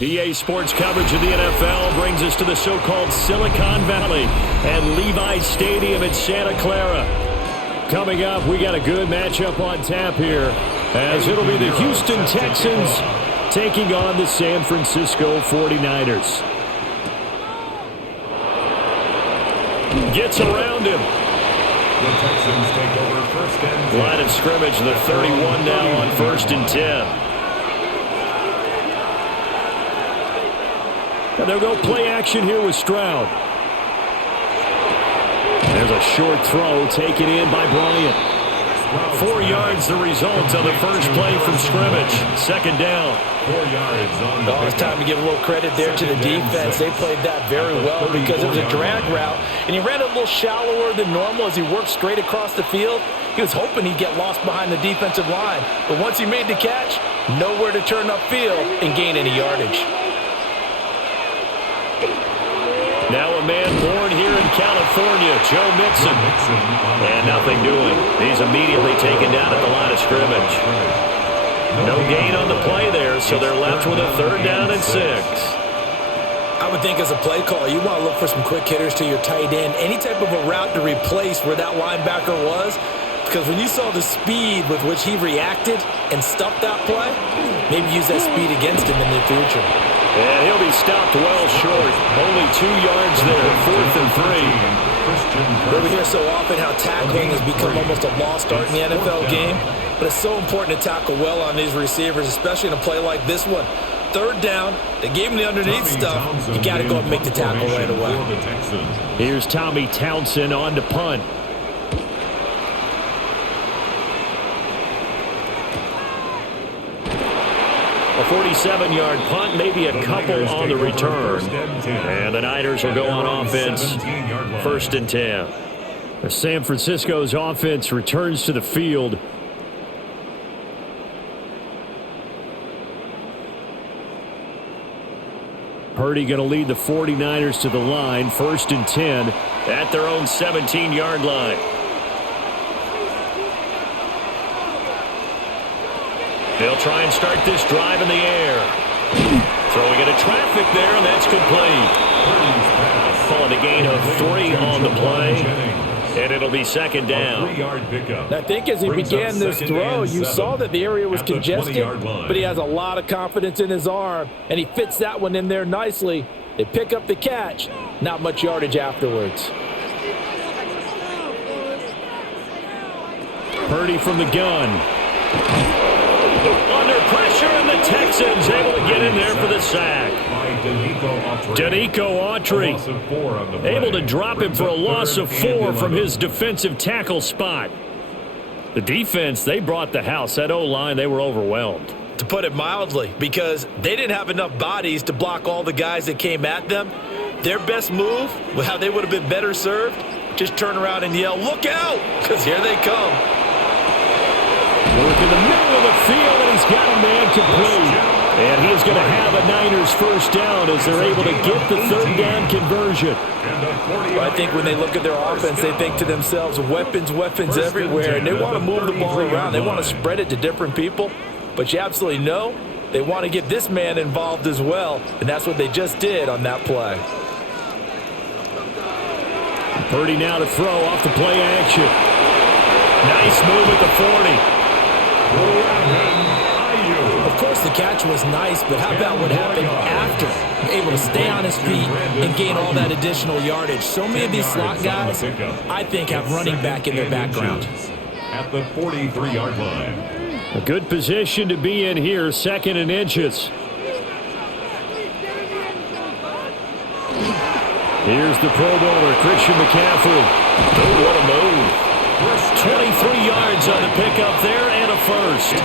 EA Sports coverage of the NFL brings us to the so-called Silicon Valley and Levi's Stadium in Santa Clara. Coming up, we got a good matchup on tap here, as it'll be the Houston Texans taking on the San Francisco 49ers. Gets around him. The Texans take over first and 10. Line of scrimmage, the 31 now on 1st and 10. And they'll go play action here with Stroud. There's a short throw taken in by Bryant. 4 yards the result on the first play from scrimmage. Second down. 4 yards on the it's time to give a little credit there to the defense. They played that very well because it was a drag route, and he ran a little shallower than normal as he worked straight across the field. He was hoping he'd get lost behind the defensive line, but once he made the catch, nowhere to turn upfield and gain any yardage. Now a man born here in California, Joe Mixon. And nothing doing. He's immediately taken down at the line of scrimmage. No gain on the play there, so they're left with a 3rd down and 6. I would think as a play caller, you want to look for some quick hitters to your tight end. Any type of a route to replace where that linebacker was. Because when you saw the speed with which he reacted and stuffed that play, maybe use that speed against him in the future. And he'll be stopped well short. Only 2 yards there, 4th and 3. But we hear so often how tackling has become almost a lost art in the NFL game. But it's so important to tackle well on these receivers, especially in a play like this one. 3rd down, they gave him the underneath stuff. You got to go and make the tackle right away. Here's Tommy Townsend on to punt. A 47-yard punt, maybe a couple on the return. And the Niners will go on offense, 1st and 10. San Francisco's offense returns to the field. Purdy going to lead the 49ers to the line, 1st and 10 at their own 17-yard line. They'll try and start this drive in the air. Throwing into traffic there, and that's complete. Calling a gain of 3 on the play, and it'll be 2nd down. I think as he began this throw, you saw that the area was congested, but he has a lot of confidence in his arm, and he fits that one in there nicely. They pick up the catch, not much yardage afterwards. Purdy from the gun. Under pressure, and the Texans able to get in there for the sack. Danico Autry able to drop him for a loss of 4 from his defensive tackle spot. The defense, they brought the house. That O-line, they were overwhelmed. To put it mildly, because they didn't have enough bodies to block all the guys that came at them. Their best move, how they would have been better served, just turn around and yell, "Look out!" because here they come. Work in the middle of the field, and he's got a man complete. And he is going to have a Niners 1st down as they're able to get the 3rd down conversion. Well, I think when they look at their offense, they think to themselves, weapons, weapons everywhere. And they want to move the ball around. They want to spread it to different people. But you absolutely know they want to get this man involved as well. And that's what they just did on that play. Purdy now to throw off the play action. Nice move at the 40. Of course, the catch was nice, but how about what happened after? Able to stay on his feet and gain all that additional yardage. So many of these slot guys, I think, have running back in their background. At the 43-yard line. A good position to be in here, 2nd and inches. Here's the Pro Bowler, Christian McCaffrey. Oh, what a move. 23 yards on the pickup there and a 1st.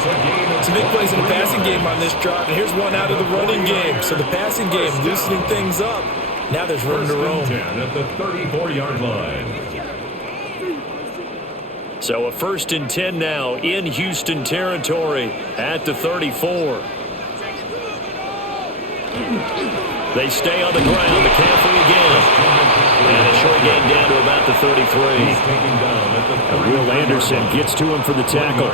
Some big plays in the passing game on this drive, and here's one out of the running game. So the passing game loosening things up. Now there's room to roam. At the 34-yard line. So a 1st and 10 now in Houston territory at the 34. They stay on the ground. McCaffrey again. And a short gain down to about the 33. And Will Anderson gets to him for the tackle.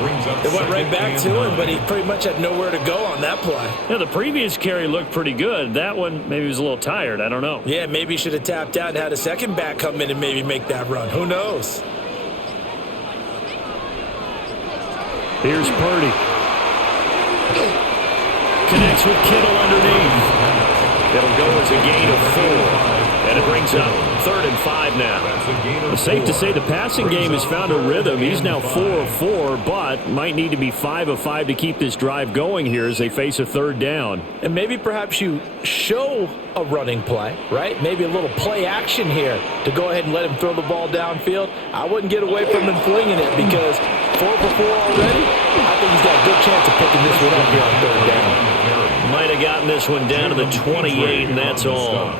Brings up It went right second back and to him, 9. but he pretty much had nowhere to go on that play. Yeah, the previous carry looked pretty good. That one, maybe he was a little tired. I don't know. Yeah, maybe he should have tapped out and had a second back come in and maybe make that run. Who knows? Here's Purdy. Connects with Kittle underneath. It'll go as a gain of 4. And it brings up 3rd and 5 now. It's safe to say the passing game has found a rhythm. He's now 4 of 4, but might need to be 5 of 5 to keep this drive going here as they face a 3rd down. And maybe perhaps you show a running play, right? Maybe a little play action here to go ahead and let him throw the ball downfield. I wouldn't get away from him flinging it because 4 for 4 already, I think he's got a good chance of picking this one up here on 3rd down. Might have gotten this one down to the 28, and that's all.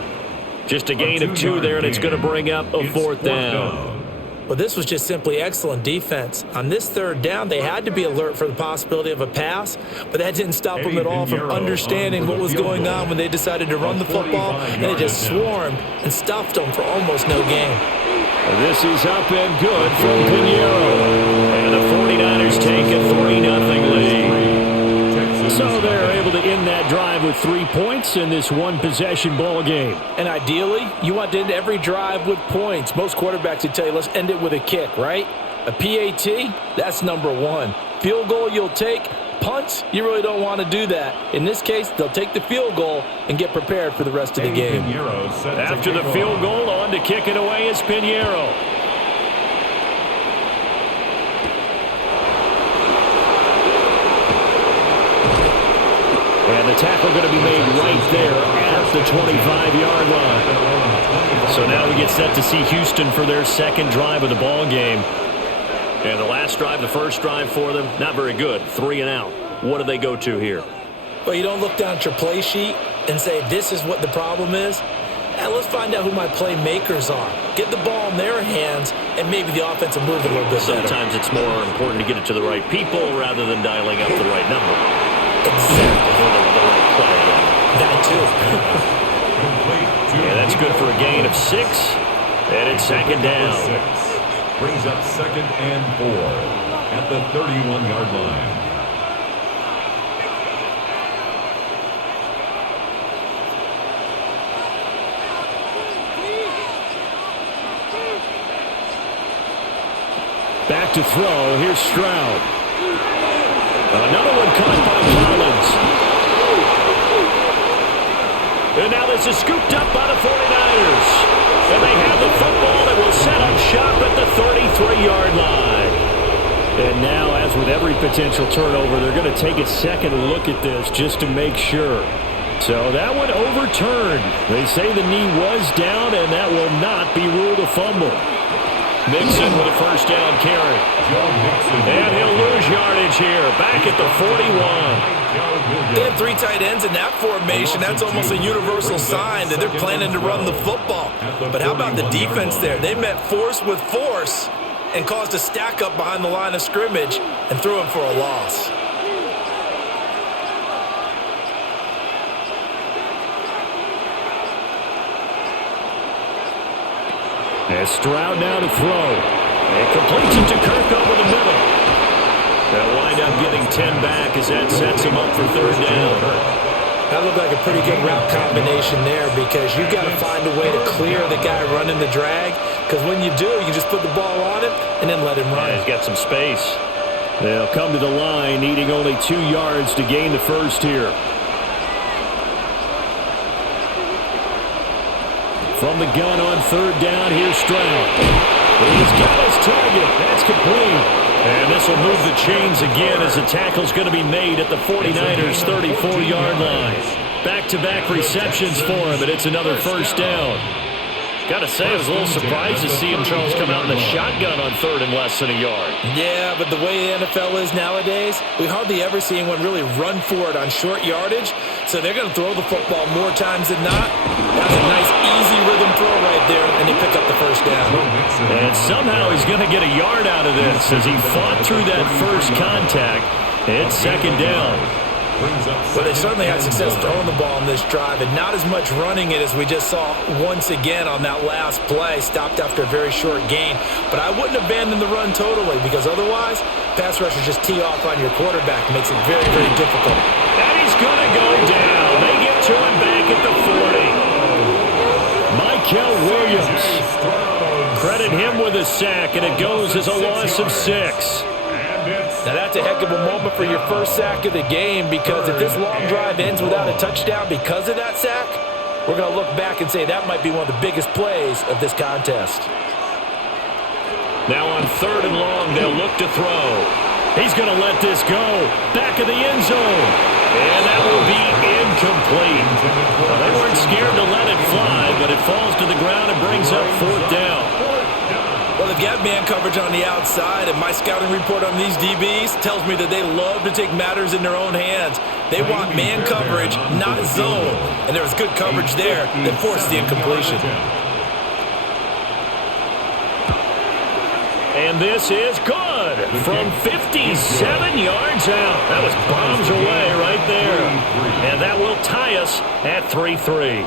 Just a gain of 2 there, and it's going to bring up a 4th down. Well, this was just simply excellent defense. On this 3rd down, they had to be alert for the possibility of a pass, but that didn't stop them at all from understanding what was going on when they decided to run the football, and they just swarmed and stuffed them for almost no gain. This is up and good from Pinheiro. And the 49ers take a 3-0 lead. So they're able to end that drive with 3 points in this one-possession ball game. And ideally, you want to end every drive with points. Most quarterbacks would tell you, let's end it with a kick, right? A PAT, that's number 1. Field goal you'll take. Punts, you really don't want to do that. In this case, they'll take the field goal and get prepared for the rest of the game. After the field goal, on to kick it away is Pinheiro. And the tackle going to be made right there at the 25-yard line. So now we get set to see Houston for their second drive of the ball game. And the last drive, the first drive for them, not very good. 3 and out. What do they go to here? Well, you don't look down at your play sheet and say, this is what the problem is. Now let's find out who my playmakers are. Get the ball in their hands, and maybe the offense will move a little bit better. Sometimes it's more important to get it to the right people rather than dialing up the right number. Exactly. The right play. That too. Yeah, that's good for a gain of 6. And it's second down. Brings up 2nd and 4 at the 31-yard line. Back to throw. Here's Stroud. Another one caught by Collins. And now this is scooped up by the 49ers. And they have the football that will set up shop at the 33-yard line. And now, as with every potential turnover, they're going to take a second look at this just to make sure. So that one overturned. They say the knee was down, and that will not be ruled a fumble. Mixon with a first down carry. And he'll lose yardage here. Back at the 41. They have 3 tight ends in that formation. That's almost a universal sign that they're planning to run the football. But how about the defense there? They met force with force and caused a stack up behind the line of scrimmage and threw him for a loss. And Stroud now to throw. And completes it to Kirk over the middle. They'll wind up getting 10 back as that sets him up for 3rd down. That looked like a pretty good route combination there because you've got to find a way to clear the guy running the drag, because when you do, you just put the ball on him and then let him run. Yeah, he's got some space. They'll come to the line, needing only 2 yards to gain the first here. From the gun on 3rd down, here's Stroud. He's got his target. That's complete. And this will move the chains again as the tackle's going to be made at the 49ers' 34-yard line. Back-to-back receptions for him, and it's another first down. Got to say, I was a little surprised to see him, Charles, come out in the shotgun on 3rd and less than a yard. Yeah, but the way the NFL is nowadays, we hardly ever see anyone really run for it on short yardage, so they're going to throw the football more times than not. That's a nice, easy rhythm throw right there, and they pick up the first down. And somehow he's going to get a yard out of this as he fought through that first contact. It's 2nd down. Well, they certainly had success throwing the ball on this drive, and not as much running it as we just saw once again on that last play. Stopped after a very short gain. But I wouldn't abandon the run totally, because otherwise, pass rushers just tee off on your quarterback. It makes it very, very difficult. And he's going to go down. They get to him back at the 40. Michael Williams. Credit him with a sack, and it goes as a loss of 6. Now, that's a heck of a moment for your first sack of the game, because if this long drive ends without a touchdown because of that sack, we're going to look back and say that might be one of the biggest plays of this contest. Now on 3rd and long, they'll look to throw. He's going to let this go. Back of the end zone. And that will be incomplete. Well, they weren't scared to let it fly, but it falls to the ground and brings up 4th down. Well, they've got man coverage on the outside, and my scouting report on these DBs tells me that they love to take matters in their own hands. They want man coverage, not zone. And there was good coverage there that forced the incompletion. And this is good from 57 yards out. That was bombs away right there. And that will tie us at 3-3.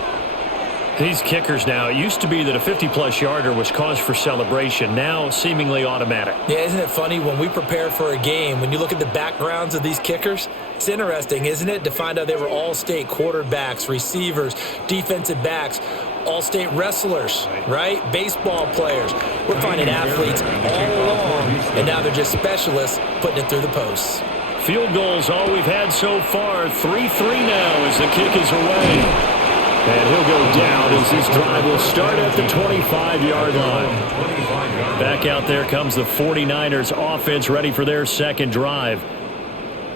These kickers now, it used to be that a 50-plus yarder was cause for celebration. Now seemingly automatic. Yeah, isn't it funny when we prepare for a game, when you look at the backgrounds of these kickers, it's interesting, isn't it, to find out they were all-state quarterbacks, receivers, defensive backs, all-state wrestlers, right? Baseball players. We're finding athletes all along, and now they're just specialists putting it through the posts. Field goals all we've had so far. 3-3 now as the kick is away. And he'll go down as this drive will start at the 25-yard line. Back out there comes the 49ers offense ready for their second drive.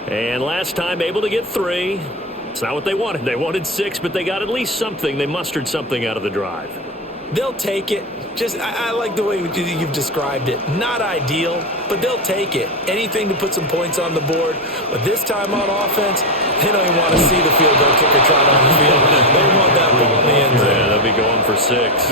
And last time able to get 3. It's not what they wanted. They wanted 6, but they got at least something. They mustered something out of the drive. They'll take it. I like the way you've described it. Not ideal, but they'll take it. Anything to put some points on the board. But this time on offense, they don't even want to see the field goal kicker trot on the field. They want that ball in the end zone. Yeah, they'll be going for 6.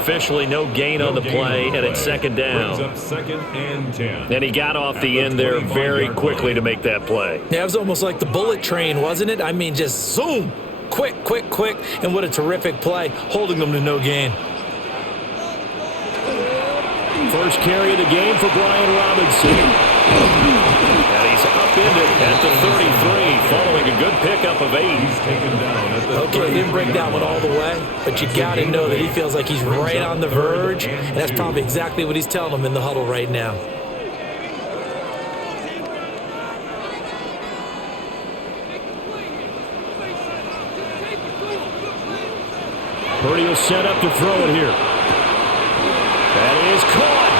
Officially no gain on the play, and it's 2nd down. 2nd and 10. And he got off the end there very quickly to make that play. Yeah, it was almost like the bullet train, wasn't it? I mean, just zoom. Quick, quick, quick, and what a terrific play, holding them to no gain. First carry of the game for Brian Robinson. And he's upended at the 33, following a good pickup of 8. He's taken down at the Okay, he didn't break that one all the way, but you got to know that he feels like he's right on the verge, and that's probably exactly what he's telling them in the huddle right now. Purdy will set up to throw it here. That is caught.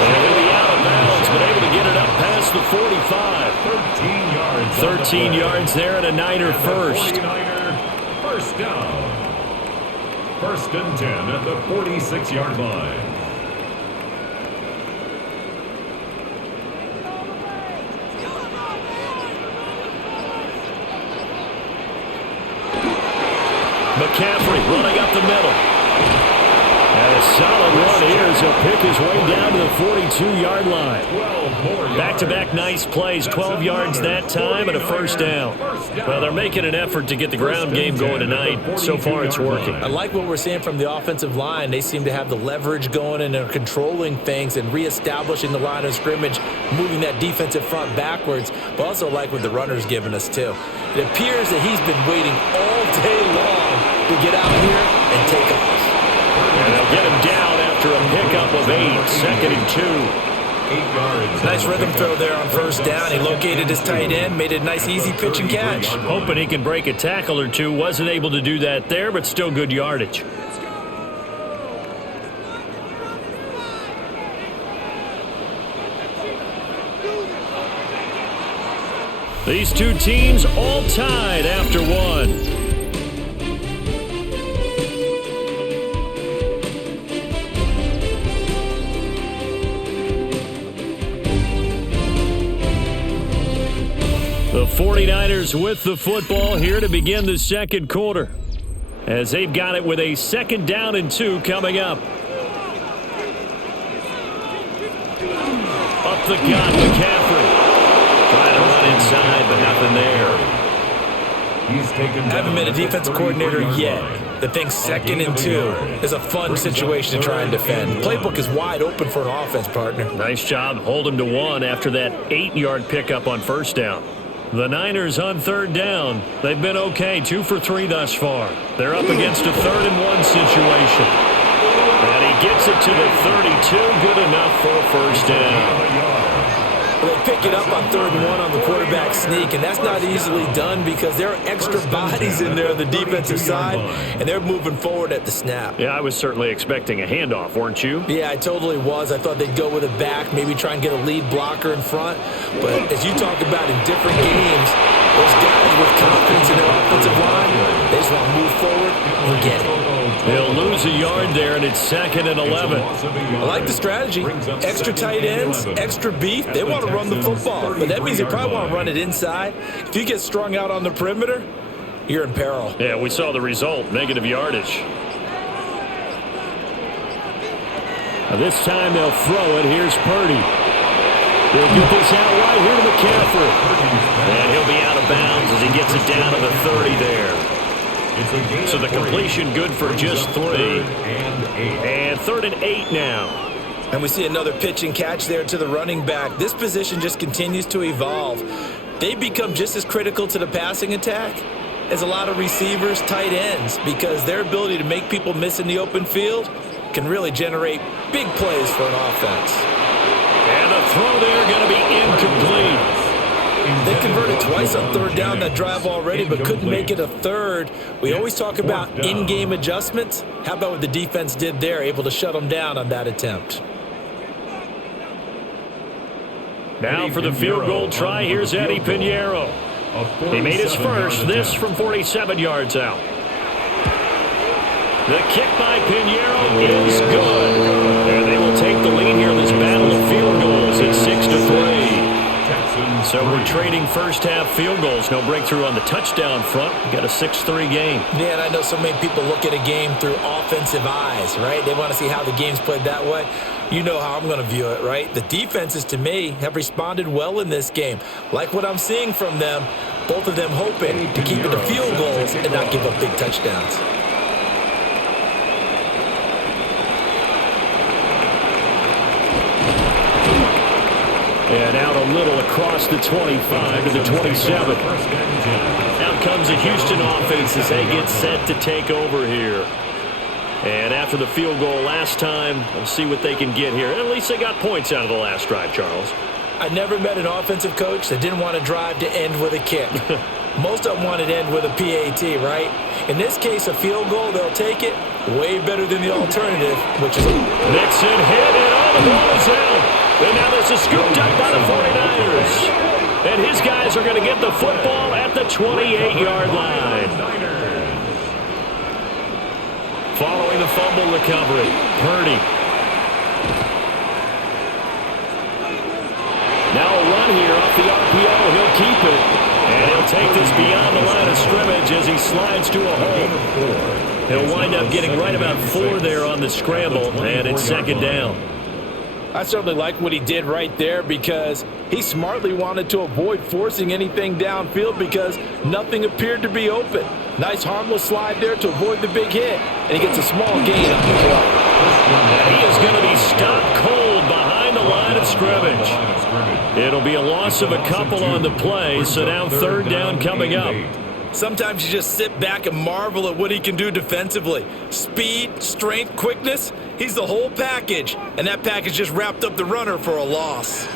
And he'll be out of bounds, but able to get it up past the 45. 13 yards. 13 yards there and a Niner first. 49er first down. 1st and 10 at the 46-yard line. McCaffrey running up the middle. And a solid run here as he'll pick his way down to the 42-yard line. 12 more yards. Back-to-back nice plays, 12 yards that time and a first down. Well, they're making an effort to get the ground game going tonight. So far, it's working. I like what we're seeing from the offensive line. They seem to have the leverage going and they're controlling things and reestablishing the line of scrimmage, moving that defensive front backwards, but also like what the runner's giving us, too. It appears that he's been waiting all day long to get out here and take off. And they'll get him down after a pickup of 8, 2nd and 2. 8 yards. Nice rhythm throw there on first down. He located his tight end, made it a nice easy pitch and catch. Hoping he can break a tackle or two. Wasn't able to do that there, but still good yardage. These two teams all tied after one. The 49ers with the football here to begin the second quarter, as they've got it with a 2nd down and 2 coming up. Up the gut, McCaffrey. Trying to run inside, but not nothing there. I haven't been a defensive coordinator yet. The thing 2nd and 2 is a fun situation to try and defend. The playbook is wide open for an offense, partner. Nice job holding to 1 after that 8-yard pickup on first down. The Niners on 3rd down. They've been okay, 2 for 3 thus far. They're up against a 3rd and 1 situation. And he gets it to the 32, good enough for a first down. They pick it up on 3rd and 1 on the quarterback sneak, and that's not easily done because there are extra bodies in there on the defensive side, and they're moving forward at the snap. Yeah, I was certainly expecting a handoff, weren't you? Yeah, I totally was. I thought they'd go with it back, maybe try and get a lead blocker in front. But as you talk about in different games, those guys with confidence in their offensive line, they just want to move forward, forget it. He'll lose a yard there, and it's 2nd and 11. I like the strategy. Extra tight ends, extra beef. They want to run the football, but that means they probably want to run it inside. If you get strung out on the perimeter, you're in peril. Yeah, we saw the result, negative yardage. Now this time they'll throw it. Here's Purdy. He'll get this out wide here to McCaffrey. And he'll be out of bounds as he gets it down to the 30 there. So the completion good for just 3. And 3rd and 8 now. And we see another pitch and catch there to the running back. This position just continues to evolve. They become just as critical to the passing attack as a lot of receivers, tight ends, because their ability to make people miss in the open field can really generate big plays for an offense. And the throw there going to be incomplete. They converted twice on 3rd down that drive already, but couldn't make it a 3rd. We always talk about in-game adjustments. How about what the defense did there, able to shut them down on that attempt? Now for the field goal try, here's Eddie Pinheiro. He made his first, this from 47 yards out. The kick by Pinheiro is good. And they will take the lead here in this battle of field goals at 6-3. So we're trading first-half field goals. No breakthrough on the touchdown front. We got a 6-3 game. Yeah, and I know so many people look at a game through offensive eyes, right? They want to see how the game's played that way. You know how I'm going to view it, right? The defenses, to me, have responded well in this game. Like what I'm seeing from them, both of them hoping to keep it to field goals and not give up big touchdowns. And out a little across the 25 to the 27. Out comes the Houston offense as they get set to take over here. And after the field goal last time, we'll see what they can get here. At least they got points out of the last drive, Charles. I never met an offensive coach that didn't want to drive to end with a kick. Most of them wanted to end with a PAT, right? In this case, a field goal, they'll take it. Way better than the alternative, which is Nixon hit, and all the ball is out. And now this is scooped up by the 49ers. And his guys are going to get the football at the 28-yard line. Following the fumble recovery, Purdy. Now a run here off the RPO. He'll keep it. And he'll take this beyond the line of scrimmage as he slides to a hole. He'll wind up getting right about 4 there on the scramble, and it's 2nd down. I certainly like what he did right there because he smartly wanted to avoid forcing anything downfield because nothing appeared to be open. Nice harmless slide there to avoid the big hit, and he gets a small gain on the play. And he is going to be stopped cold behind the line of scrimmage. It'll be a loss of a couple on the play, so now 3rd down coming up. Sometimes you just sit back and marvel at what he can do defensively. Speed, strength, quickness, he's the whole package. And that package just wrapped up the runner for a loss.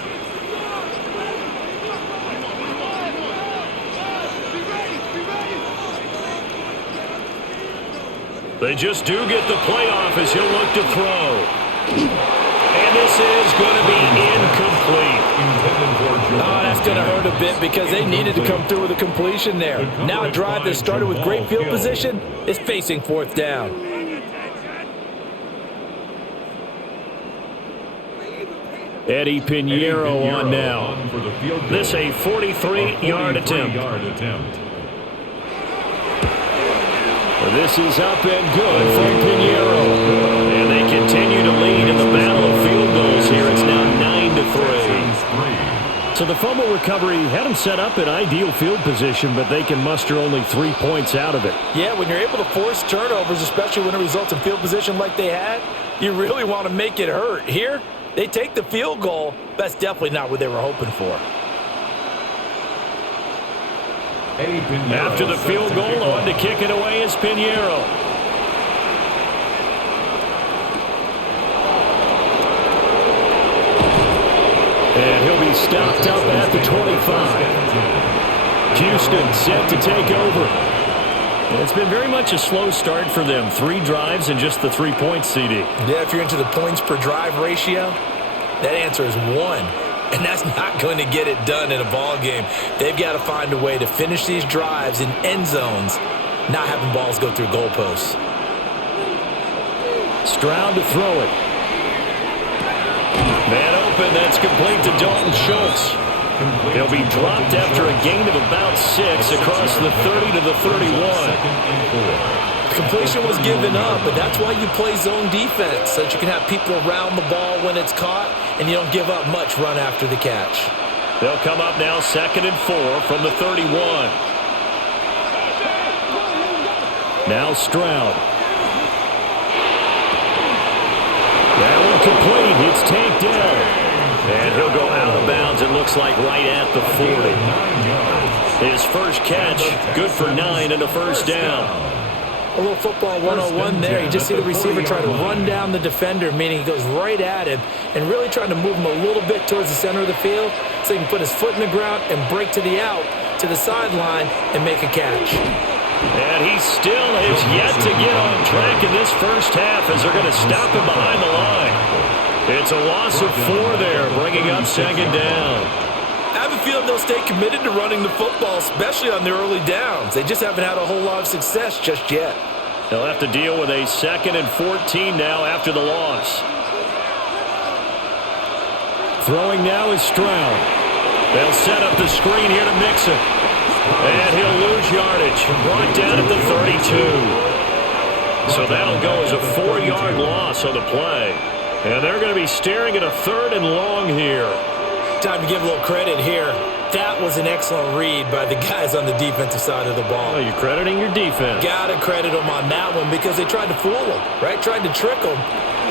They just do get the playoff as he'll look to throw. And this is going to be incomplete. Oh, that's going to hurt a bit because they needed to come through with a completion there. Now a drive that started with great field position is facing 4th down. Eddie Pinheiro on now. This a 43-yard attempt. This is up and good from Pinheiro. And they continue to lead in the battle of field goals here. It's now 9-3. So the fumble recovery had them set up in ideal field position, but they can muster only 3 points out of it. Yeah, when you're able to force turnovers, especially when it results in field position like they had, you really want to make it hurt. Here, they take the field goal. That's definitely not what they were hoping for. After the field goal, on to kick it away is Pinheiro. And he'll be stopped up at the 25. Houston set to take over. And it's been very much a slow start for them. 3 drives and just the 3 points, CD. Yeah, if you're into the points per drive ratio, that answer is 1. And that's not going to get it done in a ball game. They've got to find a way to finish these drives in end zones, not having balls go through goalposts. Stroud to throw it. Man open, that's complete to Dalton Schultz. He'll be dropped after a gain of about 6 across the 30 to the 31. Completion was given up, but that's why you play zone defense, so that you can have people around the ball when it's caught, and you don't give up much run after the catch. They'll come up now 2nd and 4 from the 31. Now Stroud. That one complete. It's taken down. And he'll go out of bounds, it looks like, right at the 40. His first catch, good for 9 and a first down. A little football 101 there. You just see the receiver try to run down the defender, meaning he goes right at him and really trying to move him a little bit towards the center of the field so he can put his foot in the ground and break to the out, to the sideline, and make a catch. And he still is yet to get on track in this first half as they're going to stop him behind the line. It's a loss of 4 there, bringing up 2nd down. I have a feeling they'll stay committed to running the football, especially on their early downs. They just haven't had a whole lot of success just yet. They'll have to deal with a 2nd and 14 now after the loss. Throwing now is Stroud. They'll set up the screen here to Mixon. And he'll lose yardage. Brought down at the 32. So that'll go as a 4-yard loss on the play. And they're going to be staring at a 3rd and long here. Time to give a little credit here. That was an excellent read by the guys on the defensive side of the ball. Oh, you're crediting your defense. Got to credit them on that one because they tried to fool them, right? Tried to trick them.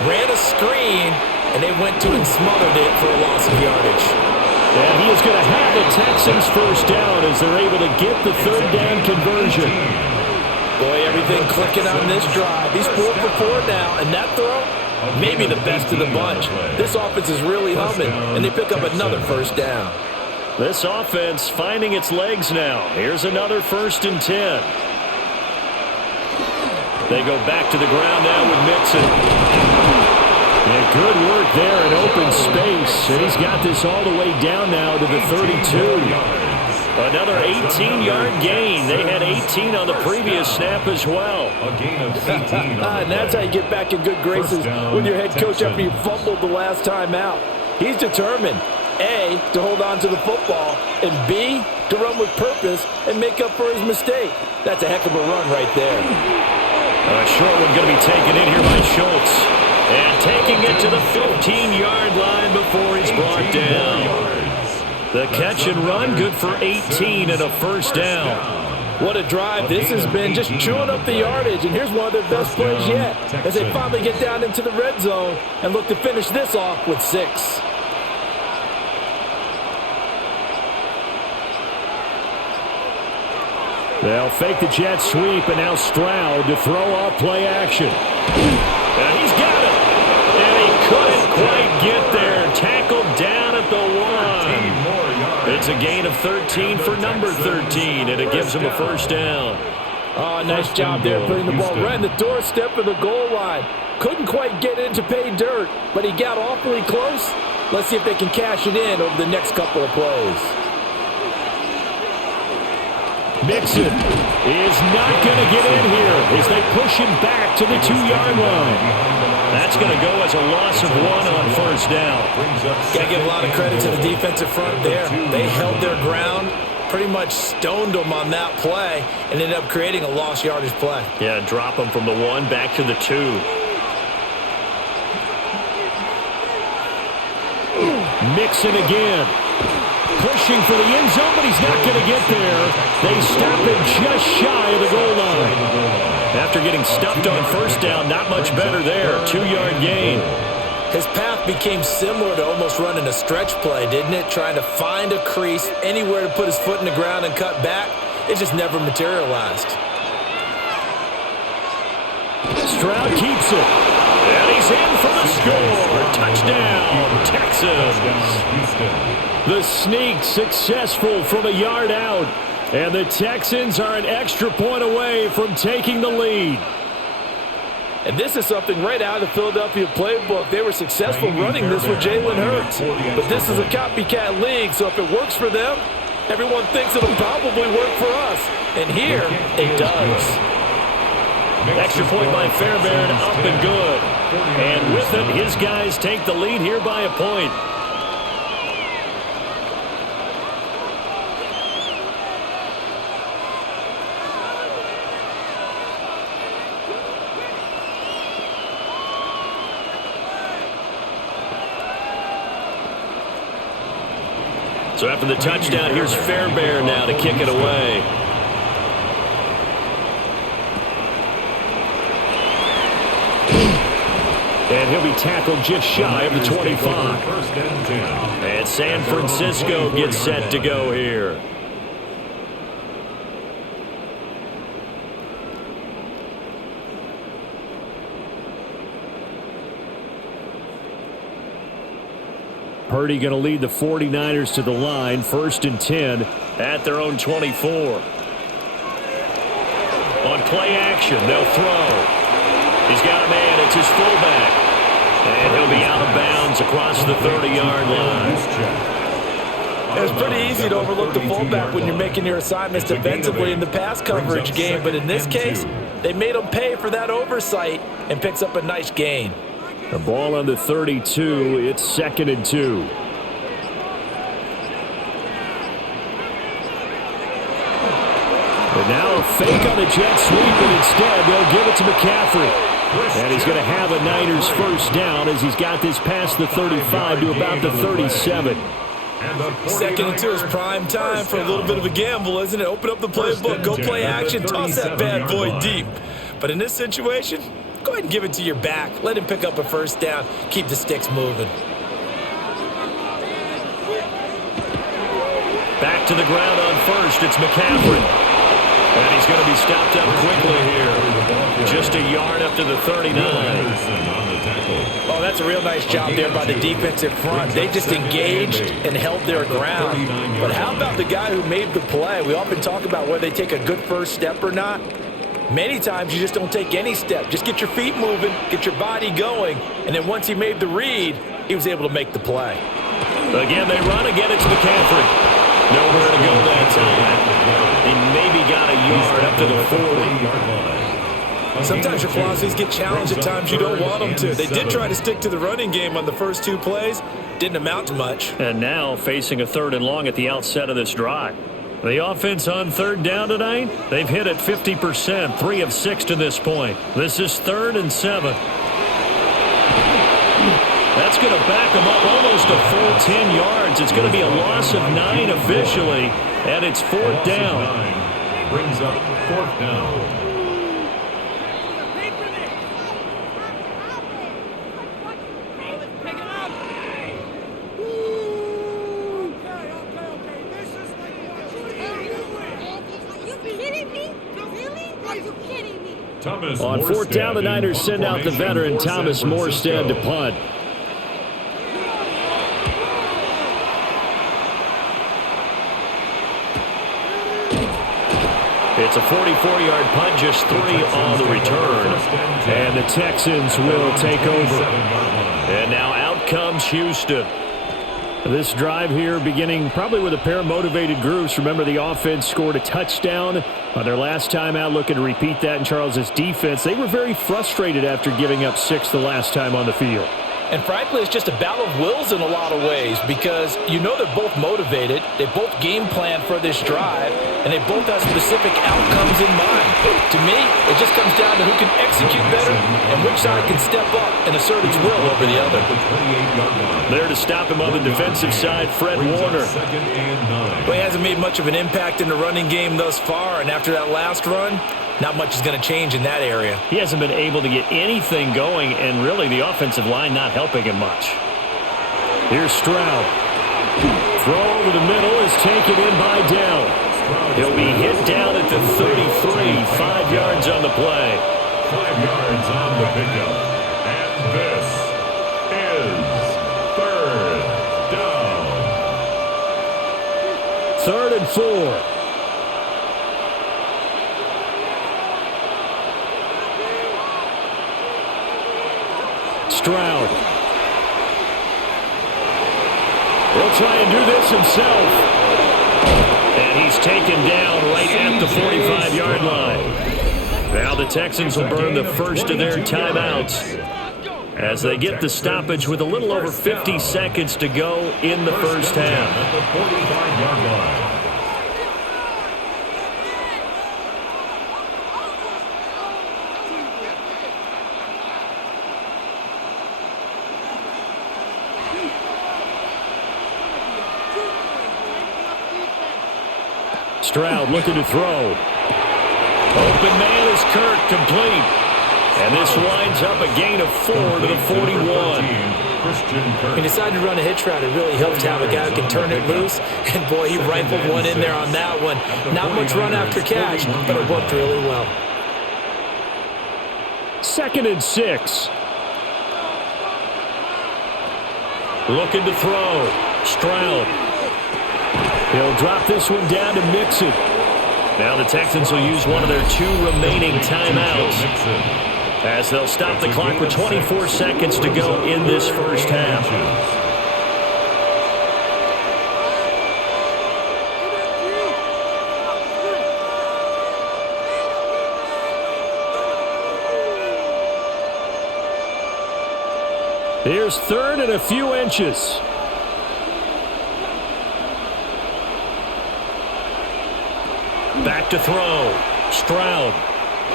Ran a screen, and they went to and smothered it for a loss of yardage. And he is going to have the Texans first down as they're able to get the 3rd down conversion. Boy, everything clicking on this drive. He's 4 for 4 now, and that throw, maybe the best of the bunch. This offense is really humming, and they pick up another first down. This offense finding its legs now. Here's another 1st and 10. They go back to the ground now with Mixon. And good work there in open space. And he's got this all the way down now to the 32. Another 18-yard gain. They had 18 on the previous snap as well. A gain of 18. And that's how you get back in good graces with your head coach after you fumbled the last time out. He's determined, A, to hold on to the football, and B, to run with purpose and make up for his mistake. That's a heck of a run right there. A short one going to be taken in here by Schultz. And taking it to the 15-yard line before he's brought down. The catch and run, good for 18 and a first down. What a drive this has been, just chewing up the yardage. And here's one of their best plays yet as they finally get down into the red zone and look to finish this off with 6. They'll fake the jet sweep, and now Stroud to throw off play action. And he's got it. And he couldn't quite get there. Tackled down at the 1. It's a gain of 13 for number 13, and it gives him a first down. Oh, nice job there putting the ball right in the doorstep of the goal line. Couldn't quite get in to pay dirt, but he got awfully close. Let's see if they can cash it in over the next couple of plays. Mixon is not going to get in here as they push him back to the 2-yard line. That's going to go as a loss of 1 on first down. Got to give a lot of credit to the defensive front there. They held their ground, pretty much stoned them on that play, and ended up creating a lost yardage play. Yeah, drop them from the 1 back to the 2. Mixon again. rushing for the end zone, but he's not going to get there. They stop it just shy of the goal line. After getting stuffed on first down, not much better there. 2-yard gain. His path became similar to almost running a stretch play, didn't it? Trying to find a crease, anywhere to put his foot in the ground and cut back. It just never materialized. Stroud keeps it. And he's in for the score. Touchdown, Texans. The sneak successful from a yard out. And the Texans are an extra point away from taking the lead. And this is something right out of the Philadelphia playbook. They were successful running this with Jalen Hurts. But this is a copycat league, so if it works for them, everyone thinks it'll probably work for us. And here, it does. Extra point by Fairbairn, up and good. And with it, his guys take the lead here by a point. So after the touchdown, here's Fairbairn now to kick it away. And he'll be tackled just shy of the 25. And San Francisco gets set to go here. Purdy going to lead the 49ers to the line, 1st and 10 at their own 24. On play action, they'll throw. He's got a man, it's his fullback. And he'll be out of bounds across the 30-yard line. It's pretty easy to overlook the fullback when you're making your assignments defensively in the pass coverage game, but in this case, they made him pay for that oversight and picks up a nice gain. The ball on the 32, it's 2nd and 2. And now a fake on the jet sweep, and instead they'll give it to McCaffrey. And he's going to have a Niners first down as he's got this past the 35 to about the 37. 2nd and 2 is prime time for a little bit of a gamble, isn't it? Open up the playbook, go play action, toss that bad boy deep. But in this situation, go ahead and give it to your back. Let him pick up a first down. Keep the sticks moving. Back to the ground on first. It's McCaffrey. And he's going to be stopped up quickly here. Just a yard up to the 39. Oh, that's a real nice job there by the defensive front. They just engaged and held their ground. But how about the guy who made the play? We often talk about whether they take a good first step or not. Many times you just don't take any step. Just get your feet moving, get your body going, and then once he made the read, he was able to make the play. Again, they run. Again, it's McCaffrey. Nowhere to go that time. He maybe got a yard up to the 40-yard line. Sometimes your philosophies get challenged at times you don't want them to. They did try to stick to the running game on the first 2 plays. Didn't amount to much. And now facing a 3rd and long at the outset of this drive. The offense on 3rd down tonight, they've hit it 50%, 3 of 6 to this point. This is 3rd and 7. That's going to back them up almost a full 10 yards. It's going to be a loss of 9 officially, and it's 4th down. Brings up 4th down. On 4th down, the Niners send out the veteran Thomas Morstead to punt. It's a 44-yard punt, just 3 on the return. And the Texans will take over. And now out comes Houston. This drive here beginning probably with a pair of motivated groups. Remember, the offense scored a touchdown on their last time out, looking to repeat that in Charles's defense. They were very frustrated after giving up 6 the last time on the field. And frankly, it's just a battle of wills in a lot of ways because you know they're both motivated, they both game plan for this drive, and they both have specific outcomes in mind. To me, it just comes down to who can execute better and which side can step up and assert its will over the other. There to stop him on the defensive side, Fred Warner. Well, he hasn't made much of an impact in the running game thus far, and after that last run, not much is going to change in that area. He hasn't been able to get anything going, and really the offensive line not helping him much. Here's Stroud. Throw over the middle is taken in by Dell. He'll be hit down at the 33, 5 yards on the play. 5 yards on the pickup. And this is third down. 3rd and 4. Stroud. He'll try and do this himself. And he's taken down right at the 45-yard line. Now the Texans will burn the first of their timeouts as they get the stoppage with a little over 50 seconds to go in the first half. At the 45-yard line. Stroud looking to throw. Open man is Kirk, complete. And this winds up a gain of 4 to the 41. He decided to run a hitch route. It really helps to have a guy who can turn it loose. And, boy, he rifled one in there on that one. Not much run after catch, but it worked really well. 2nd and 6. Looking to throw. Stroud. He'll drop this one down to Mixon. Now the Texans will use one of their 2 remaining timeouts as they'll stop the clock with 24 seconds to go in this first half. Here's 3rd and a few inches. Back to throw. Stroud.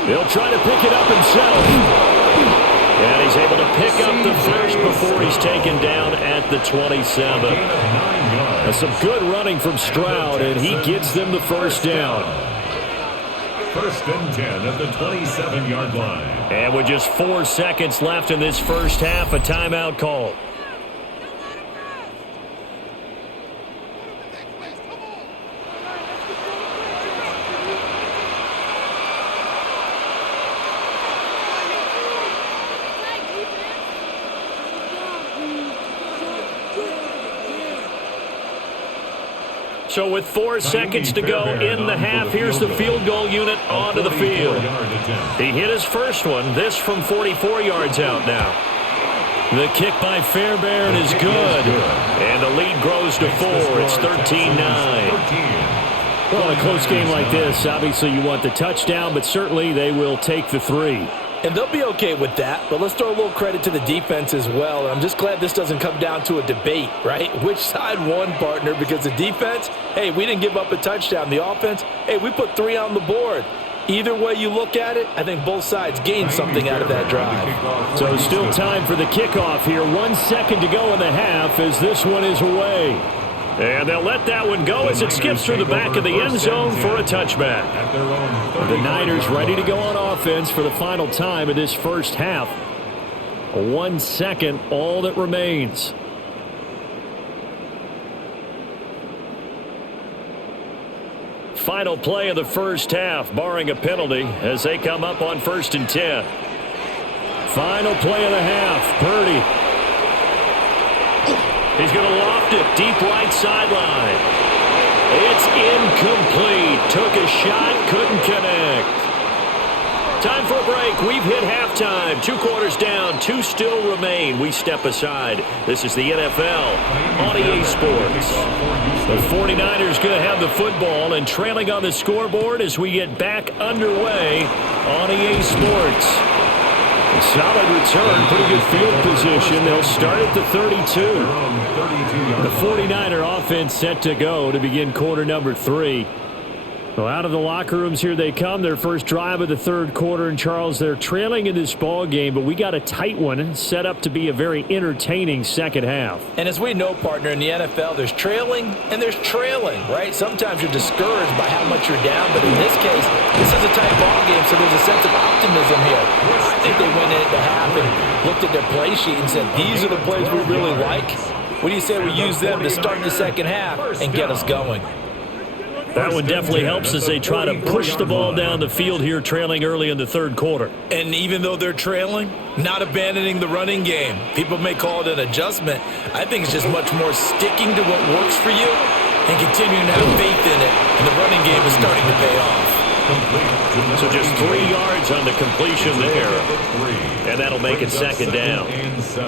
He'll try to pick it up himself. And he's able to pick up the first before he's taken down at the 27. That's some good running from Stroud, and he gets them the first down. 1st and 10 at the 27-yard line. And with just 4 seconds left in this first half, a timeout call. So with 4 seconds to go in the half, here's the field goal unit onto the field. He hit his first one, this from 44 yards out now. The kick by Fairbairn is good, and the lead grows to 4. It's 13-9. Well, in a close game like this, obviously you want the touchdown, but certainly they will take the 3. And they'll be okay with that, but let's throw a little credit to the defense as well. And I'm just glad this doesn't come down to a debate, right? Which side won, partner? Because the defense, hey, we didn't give up a touchdown. The offense, hey, we put 3 on the board. Either way you look at it, I think both sides gained something out of that drive. So still time for the kickoff here. 1 second to go in the half as this one is away. And they'll let that one go as it skips through the back of the end zone for a touchback. The Niners ready to go on offense for the final time of this first half. 1 second, all that remains. Final play of the first half, barring a penalty, as they come up on 1st and 10. Final play of the half, Purdy. He's going to loft it deep right sideline. It's incomplete. Took a shot, couldn't connect. Time for a break. We've hit halftime. 2 quarters down, 2 still remain. We step aside. This is the NFL on EA Sports. The 49ers going to have the football and trailing on the scoreboard as we get back underway on EA Sports. Solid return, pretty good field position. They'll start at the 32. The 49er offense set to go to begin quarter number 3. Well, out of the locker rooms here they come. Their first drive of the third quarter. And, Charles, they're trailing in this ball game, but we got a tight one set up to be a very entertaining second half. And as we know, partner, in the NFL, there's trailing and there's trailing, right? Sometimes you're discouraged by how much you're down, but in this case, this is a tight ball game, so there's a sense of optimism here. I think they went into half and looked at their play sheet and said, these are the plays we really like. What do you say we use them to start the second half and get us going? That one definitely helps as they try to push the ball down the field here, trailing early in the third quarter. And even though they're trailing, not abandoning the running game. People may call it an adjustment. I think it's just much more sticking to what works for you and continuing to have faith in it. And the running game is starting to pay off. So just 3 yards on the completion there. And that'll make it second down.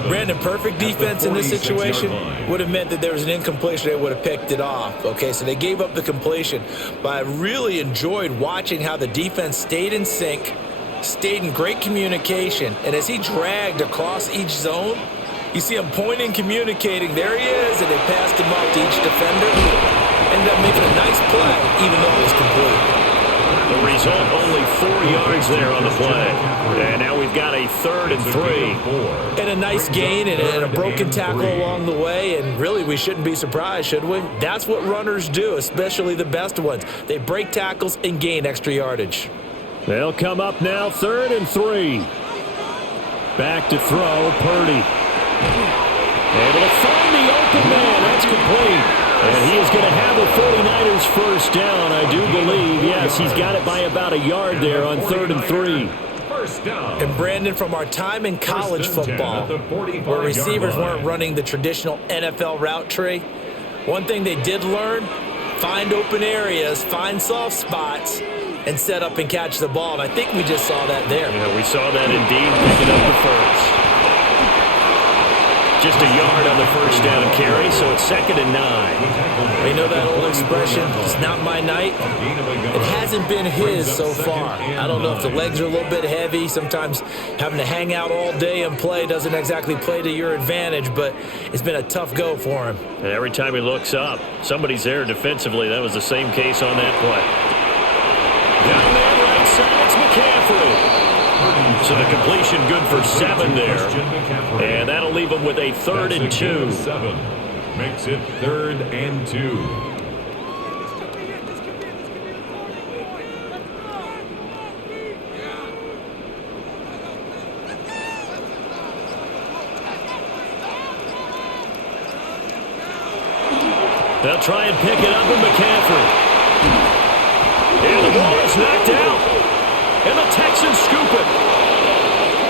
Brandon, perfect defense in this situation would have meant that there was an incompletion. They would have picked it off. Okay, so they gave up the completion. But I really enjoyed watching how the defense stayed in sync, stayed in great communication. And as he dragged across each zone, you see him pointing, communicating. There he is, and they passed him off to each defender. Ended up making a nice play, even though it was complete. The result, only 4 yards there on the play. And now we've got a 3rd and 3. And a nice gain and a broken tackle along the way. And really, we shouldn't be surprised, should we? That's what runners do, especially the best ones. They break tackles and gain extra yardage. They'll come up now, 3rd and 3. Back to throw, Purdy. Able to find the open man. That's complete. And he is going to have the 49ers first down, I do believe. Yes, he's got it by about a yard there on 3rd and 3. And, Brandon, from our time in college football, where receivers weren't running the traditional NFL route tree, one thing they did learn, find open areas, find soft spots, and set up and catch the ball. And I think we just saw that there. Yeah, we saw that indeed, picking up the first. Just a yard on the first down carry, so it's 2nd and 9. You know that old expression, it's not my night? It hasn't been his so far. I don't know if the legs are a little bit heavy. Sometimes having to hang out all day and play doesn't exactly play to your advantage, but it's been a tough go for him. And every time he looks up, somebody's there defensively. That was the same case on that play. Down there, right side, it's McCaffrey. So the completion good for 7 there. And that'll leave them with a 3rd and 2. 7 makes it 3rd and 2. They'll try and pick it up with McCaffrey. And the ball is knocked out. And the Texans scoop it.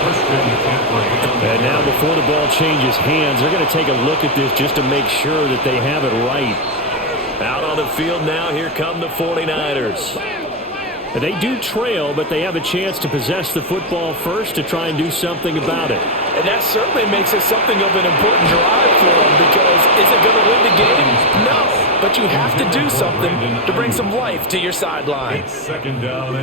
And now before the ball changes hands, they're going to take a look at this just to make sure that they have it right. Out on the field now, here come the 49ers. And they do trail, but they have a chance to possess the football first to try and do something about it. And that certainly makes it something of an important drive for them, because is it going to win the game? No. But you have to do something to bring some life to your sideline.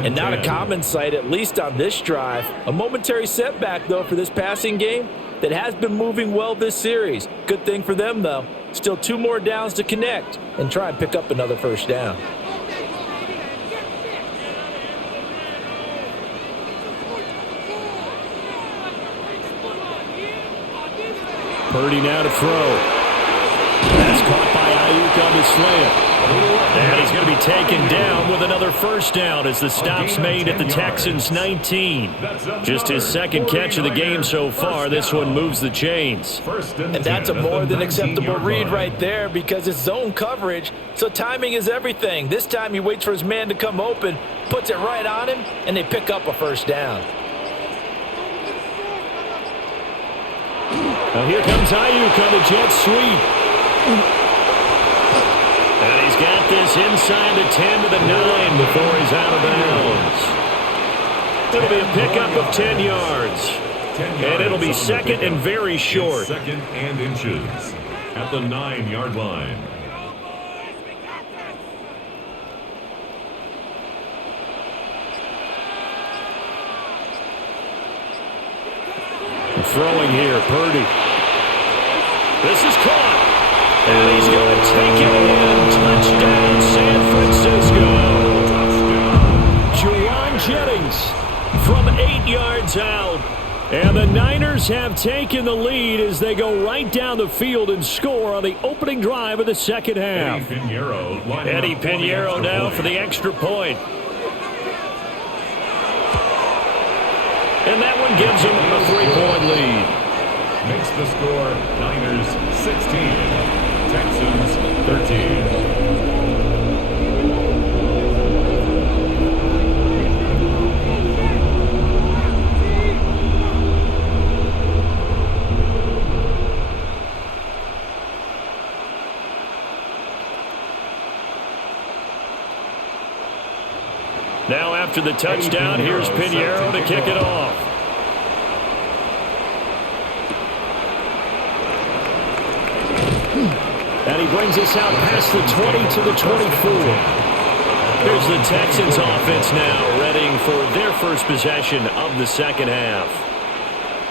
And not a common sight, at least on this drive. A momentary setback, though, for this passing game that has been moving well this series. Good thing for them, though. Still 2 more downs to connect and try and pick up another first down. Purdy now to throw. That's caught by Ayuk on the slant. And he's going to be taken down with another first down as the stop's made at the Texans' 19. Just his 2nd catch of the game so far. This one moves the chains. And that's a more than acceptable read right there, because it's zone coverage, so timing is everything. This time he waits for his man to come open, puts it right on him, and they pick up a first down. Now here comes Ayuk on the jet sweep. And he's got this inside the 10 to the 9 before he's out of bounds. It'll be a pickup of 10 yards. And it'll be 2nd and very short. 2nd and inches at the 9-yard line. Throwing here, Purdy. This is caught. And he's going to take it in. Touchdown, San Francisco. Juwan Jennings from 8 yards out. And the Niners have taken the lead as they go right down the field and score on the opening drive of the second half. Eddie Pinheiro now for the extra point. And that one gives them a 3-point lead. Makes the score Niners 16, Texans 13. Now after the touchdown, here's Pinheiro to kick it off. And he brings us out past the 20 to the 24. Here's the Texans offense now, readying for their first possession of the second half.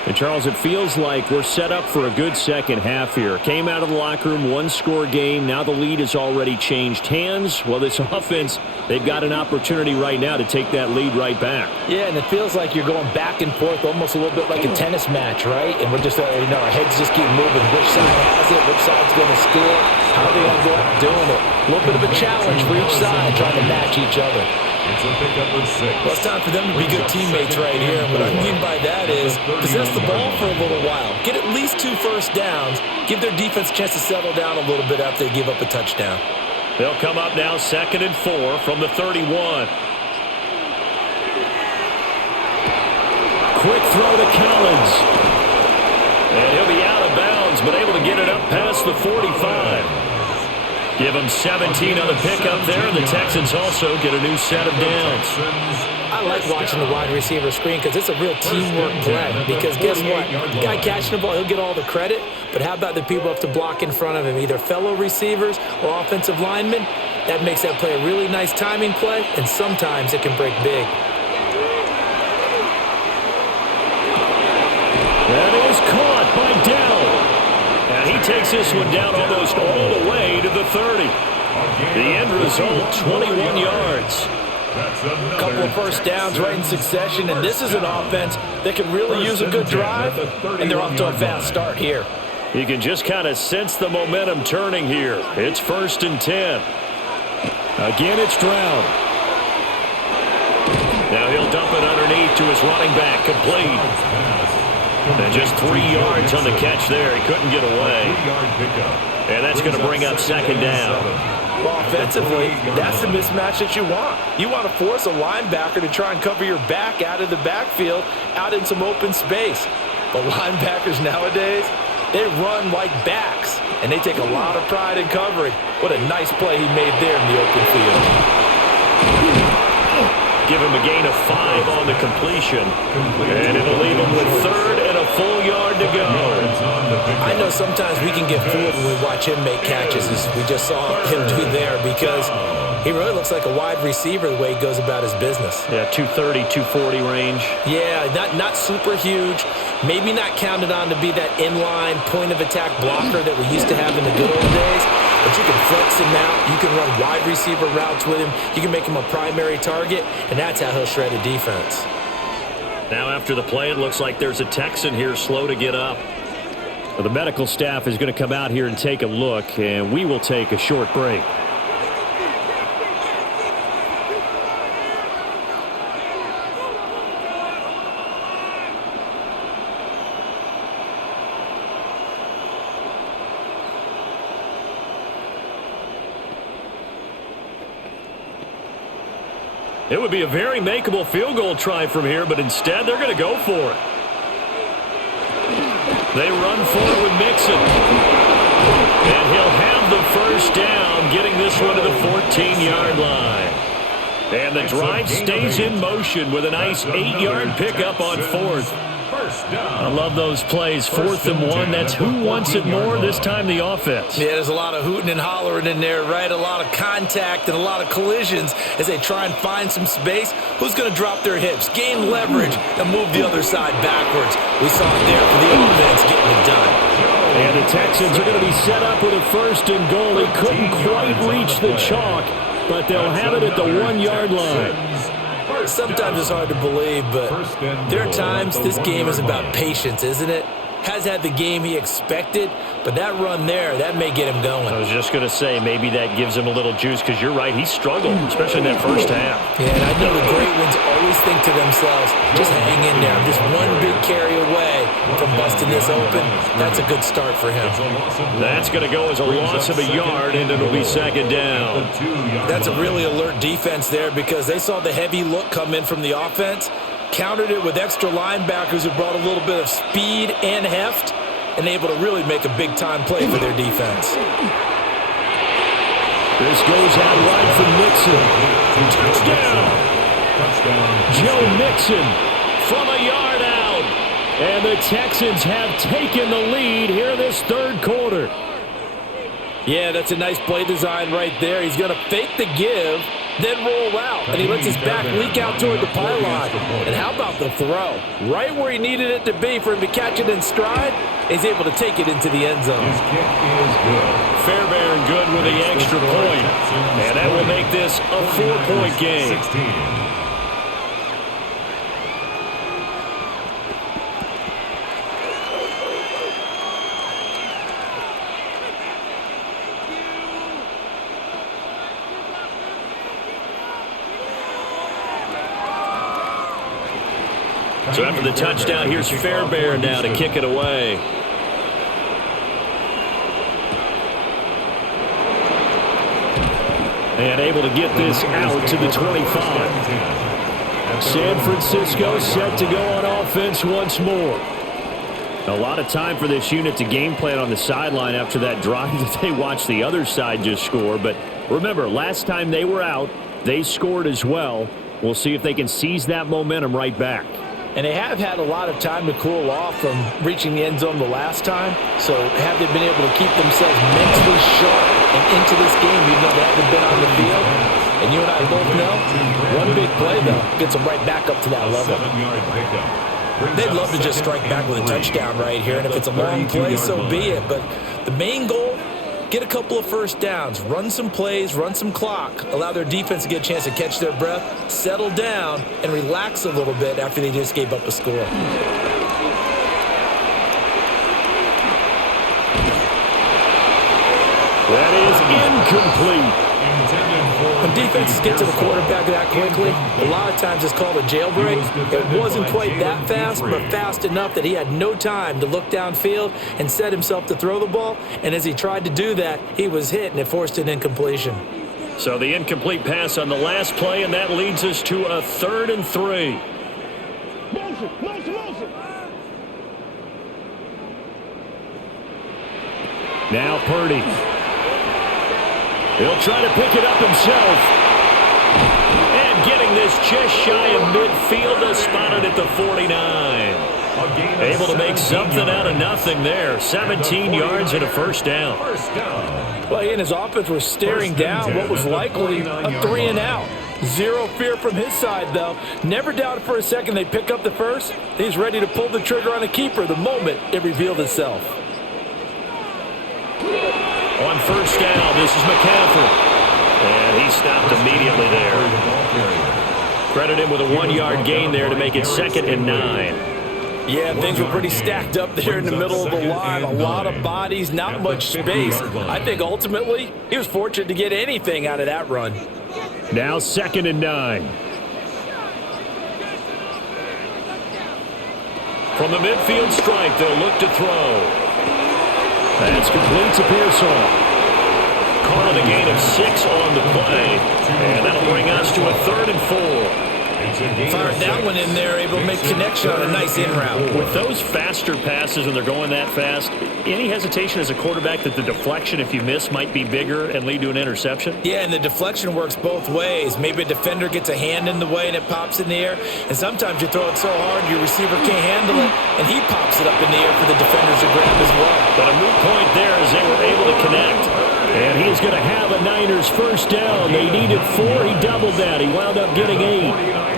And Charles, it feels like we're set up for a good second half here. Came out of the locker room, one-score game. Now the lead has already changed hands. Well, this offense, they've got an opportunity right now to take that lead right back. Yeah, and it feels like you're going back and forth, almost a little bit like a tennis match, right? And we're just, our heads just keep moving. Which side has it? Which side's going to score? How are they going to go out doing it? A little bit of a challenge for each side, trying to match each other. It's a pickup of 6. Well, it's time for them to be good teammates right here. What I mean by that is possess the ball for a little while. Get at least 2 first downs. Give their defense a chance to settle down a little bit after they give up a touchdown. They'll come up now 2nd and 4 from the 31. Quick throw to Collins. And he'll be out of bounds, but able to get it up past the 45. Give them 17 on the pickup there, and the Texans also get a new set of downs. I like watching the wide receiver screen because it's a real teamwork play. Because guess what? The guy catching the ball, he'll get all the credit. But how about the people who have to block in front of him, either fellow receivers or offensive linemen? That makes that play a really nice timing play, and sometimes it can break big. That is caught by Dell. And he takes this one down almost all the way to the 30. The end result, 21 yards. A couple of first downs right in succession, and this is an offense that could really use a good drive, and they're off to a fast start here. You can just kind of sense the momentum turning here. It's 1st and 10. Again, it's Stroud. Now he'll dump it underneath to his running back, complete. And just 3 yards on the catch there. He couldn't get away. And that's going to bring up 2nd down. Well, offensively, that's the mismatch that you want. You want to force a linebacker to try and cover your back out of the backfield, out in some open space. But linebackers nowadays, they run like backs, and they take a lot of pride in covering. What a nice play he made there in the open field. Give him a gain of 5 on the completion. And it'll leave him with 3rd and a full yard to go. I know sometimes we can get fooled when we watch him make catches, as we just saw him do there, because he really looks like a wide receiver the way he goes about his business. Yeah, 230, 240 range. Yeah, not super huge. Maybe not counted on to be that inline point-of-attack blocker that we used to have in the good old days. But you can flex him out. You can run wide receiver routes with him. You can make him a primary target, and that's how he'll shred a defense. Now after the play, it looks like there's a Texan here slow to get up. Well, the medical staff is going to come out here and take a look, and we will take a short break. It would be a very makeable field goal try from here, but instead they're going to go for it. They run for it with Mixon. And he'll have the first down, getting this one to the 14-yard line. And the drive stays in motion with a nice 8-yard pickup on 4th. I love those plays. 4th and 1. That's who wants it more, this time the offense. Yeah, there's a lot of hooting and hollering in there, right? A lot of contact and a lot of collisions as they try and find some space. Who's going to drop their hips, gain leverage, and move the other side backwards? We saw it there for the offense getting it done. And the Texans are going to be set up with a 1st and goal. They couldn't quite reach the chalk, but they'll have it at the 1-yard line. Sometimes it's hard to believe, but there are times this game is about patience, isn't it? Has had the game he expected, but that run there, that may get him going. I was just going to say, maybe that gives him a little juice, because you're right, he struggled, especially in that first half. Yeah, and I know the great ones always think to themselves, just hang in there. I'm just one big carry away from busting this open. That's a good start for him. That's going to go as a loss of a yard, and it'll be 2nd down. That's a really alert defense there, because they saw the heavy look come in from the offense, countered it with extra linebackers who brought a little bit of speed and heft, and able to really make a big-time play for their defense. This goes out wide for Mixon. Touchdown! Joe Mixon from a yard out. And the Texans have taken the lead here in this 3rd quarter. Yeah, that's a nice play design right there. He's going to fake the give, then roll out, and he lets his back leak out toward the pylon. And how about the throw? Right where he needed it to be for him to catch it in stride, he's able to take it into the end zone. His kick is good. Fairbairn good with the extra point. And that will make this a 4-point game. 16. So after the touchdown, here's Fairbairn now to kick it away. And able to get this out to the 25. San Francisco set to go on offense once more. A lot of time for this unit to game plan on the sideline after that drive that they watched the other side just score. But remember, last time they were out, they scored as well. We'll see if they can seize that momentum right back. And they have had a lot of time to cool off from reaching the end zone the last time. So have they been able to keep themselves mentally sharp and into this game even though they haven't been on the field? And you and I both know, one big play, though, gets them right back up to that level. They'd love to just strike back with a touchdown right here. And if it's a long play, so be it. But the main goal, get a couple of first downs, run some plays, run some clock, allow their defense to get a chance to catch their breath, settle down, and relax a little bit after they just gave up a score. That is incomplete. When defenses get to the quarterback that quickly, a lot of times it's called a jailbreak. It wasn't quite that fast, but fast enough that he had no time to look downfield and set himself to throw the ball. And as he tried to do that, he was hit, and it forced an incompletion. So the incomplete pass on the last play, and that leads us to a 3rd and 3. Now Purdy. He'll try to pick it up himself. And getting this just shy of midfield to spot it at the 49. Able to make something out of nothing there. 17 yards and a 1st down. Well, he and his offense were staring down what was likely a 3-and-out. Zero fear from his side, though. Never doubted for a second they pick up the first. He's ready to pull the trigger on a keeper the moment it revealed itself. On 1st down, this is McCaffrey. And he stopped immediately there. Credit him with a 1-yard gain there to make it 2nd and 9. Yeah, things were pretty stacked up there in the middle of the line. A lot of bodies, not much space. I think ultimately he was fortunate to get anything out of that run. Now 2nd and 9. From the midfield strike, they'll look to throw. That's complete to Pearsall. Calling a gain of 6 on the play. And that'll bring us to a 3rd and 4. Fired that one in there, able to make connection on a nice in route. With those faster passes when they're going that fast, Any hesitation as a quarterback that the deflection, if you miss, might be bigger and lead to an interception? Yeah, and the deflection works both ways. Maybe a defender gets a hand in the way and it pops in the air, and sometimes you throw it so hard your receiver can't handle it, and he pops it up in the air for the defenders to grab as well. But a moot point there as they were able to connect. And he's going to have a Niners first down. They needed 4. He doubled that. He wound up getting 8.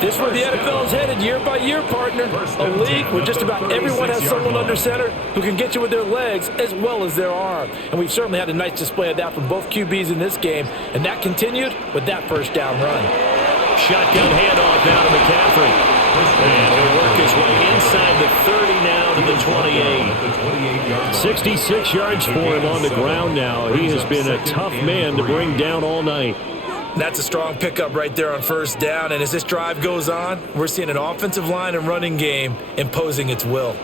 This is where the NFL is headed year by year, partner. A league where just about everyone has someone under center who can get you with their legs as well as their arm. And we've certainly had a nice display of that from both QBs in this game. And that continued with that first down run. Shotgun handoff down to McCaffrey. And he'll work his way inside the 30 now to the 28. 66 yards for him on the ground now. He has been a tough man to bring down all night. That's a strong pickup right there on first down. And as this drive goes on, we're seeing an offensive line and running game imposing its will.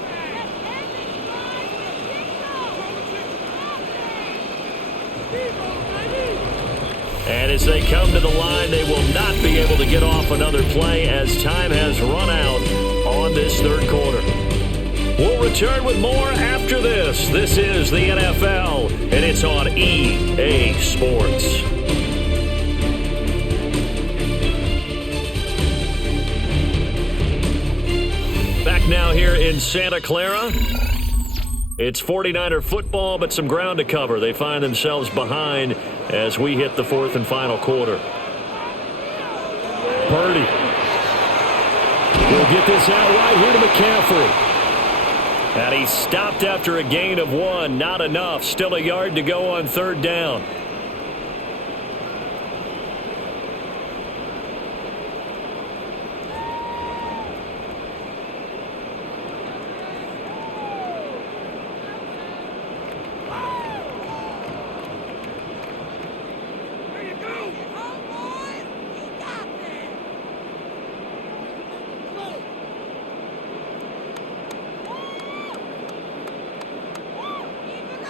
And as they come to the line, they will not be able to get off another play as time has run out on this third quarter. We'll return with more after this. This is the NFL, and it's on EA Sports. Back now here in Santa Clara. It's 49er football, but some ground to cover. They find themselves behind as we hit the fourth and final quarter. Purdy will get this out right here to McCaffrey. And he stopped after a gain of 1. Not enough. Still a yard to go on third down.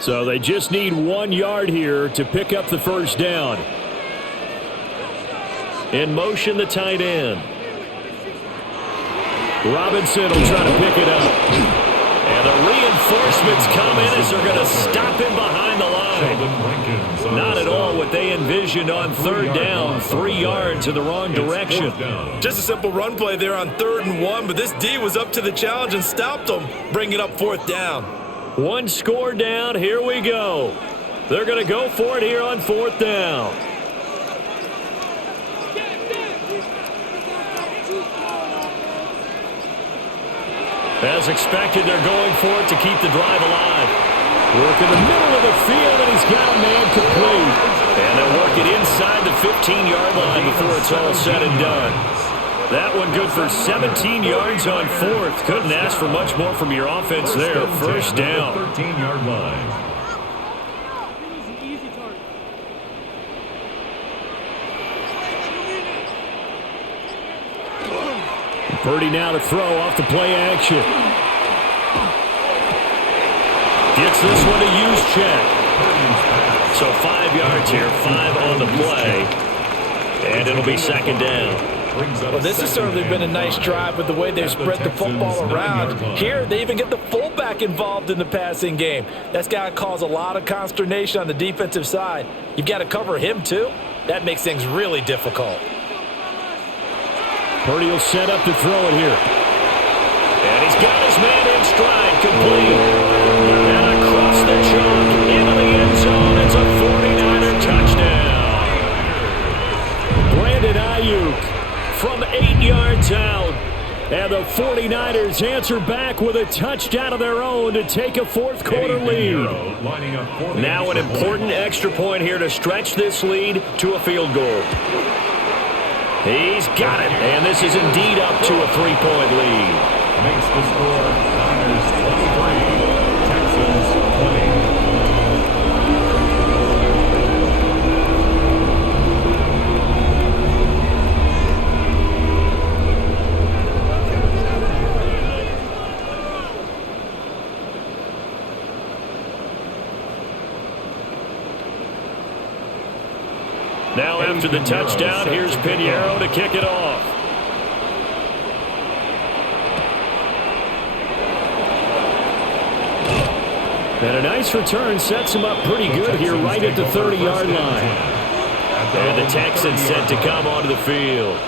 So they just need 1 yard here to pick up the first down. In motion, the tight end. Robinson will try to pick it up. And the reinforcements come in as they're going to stop him behind the line. Not at all what they envisioned on third down. 3 yards in the wrong direction. Just a simple run play there on 3rd and 1, but this D was up to the challenge and stopped them, bringing up 4th down. 1 score down. Here we go. They're going to go for it here on 4th down. As expected, they're going for it to keep the drive alive. Work in the middle of the field, and he's got a man complete. And they'll work it inside the 15-yard line before it's all said and done. That one good for 17 yards on 4th. Couldn't ask for much more from your offense there. First down. 13-yard line. Purdy now to throw off the play action. Gets this one to use check. So 5 yards here, 5 on the play. And it'll be second down. Well, this has certainly been a nice drive with the way they've spread the football around. Here, they even get the fullback involved in the passing game. That's got to cause a lot of consternation on the defensive side. You've got to cover him, too. That makes things really difficult. Purdy will set up to throw it here. And he's got his man in stride, complete. And across the chalk, into the end zone. It's a 49er touchdown. Brandon Ayuk from 8 yards out. And the 49ers answer back with a touchdown of their own to take a fourth quarter lead. Now an important extra point here to stretch this lead to a field goal. He's got it, and this is indeed up to a 3-point lead. Makes the score Niners 23, Texans 20. Now after the touchdown, here's Pinheiro to kick it off. And a nice return sets him up pretty good here right at the 30-yard line. And the Texans set to come onto the field.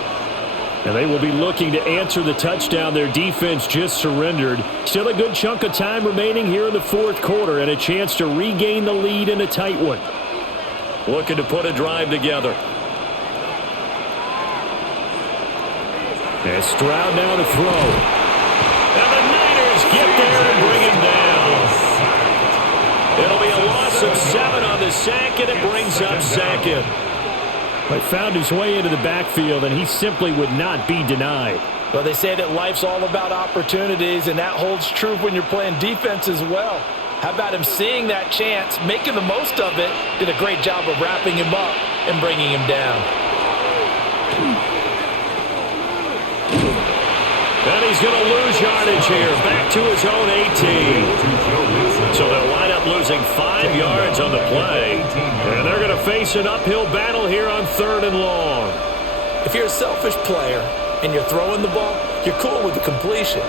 And they will be looking to answer the touchdown their defense just surrendered. Still a good chunk of time remaining here in the fourth quarter and a chance to regain the lead in a tight one. Looking to put a drive together. And Stroud now to throw. And the Niners get there and bring him down. It'll be a loss of 7 on the sack, and it brings up second. But found his way into the backfield, and he simply would not be denied. Well, they say that life's all about opportunities, and that holds true when you're playing defense as well. How about him seeing that chance, making the most of it, did a great job of wrapping him up and bringing him down. And he's going to lose yardage here, back to his own 18. So they'll wind up losing 5 yards on the play. And they're going to face an uphill battle here on 3rd and long. If you're a selfish player and you're throwing the ball, you're cool with the completion.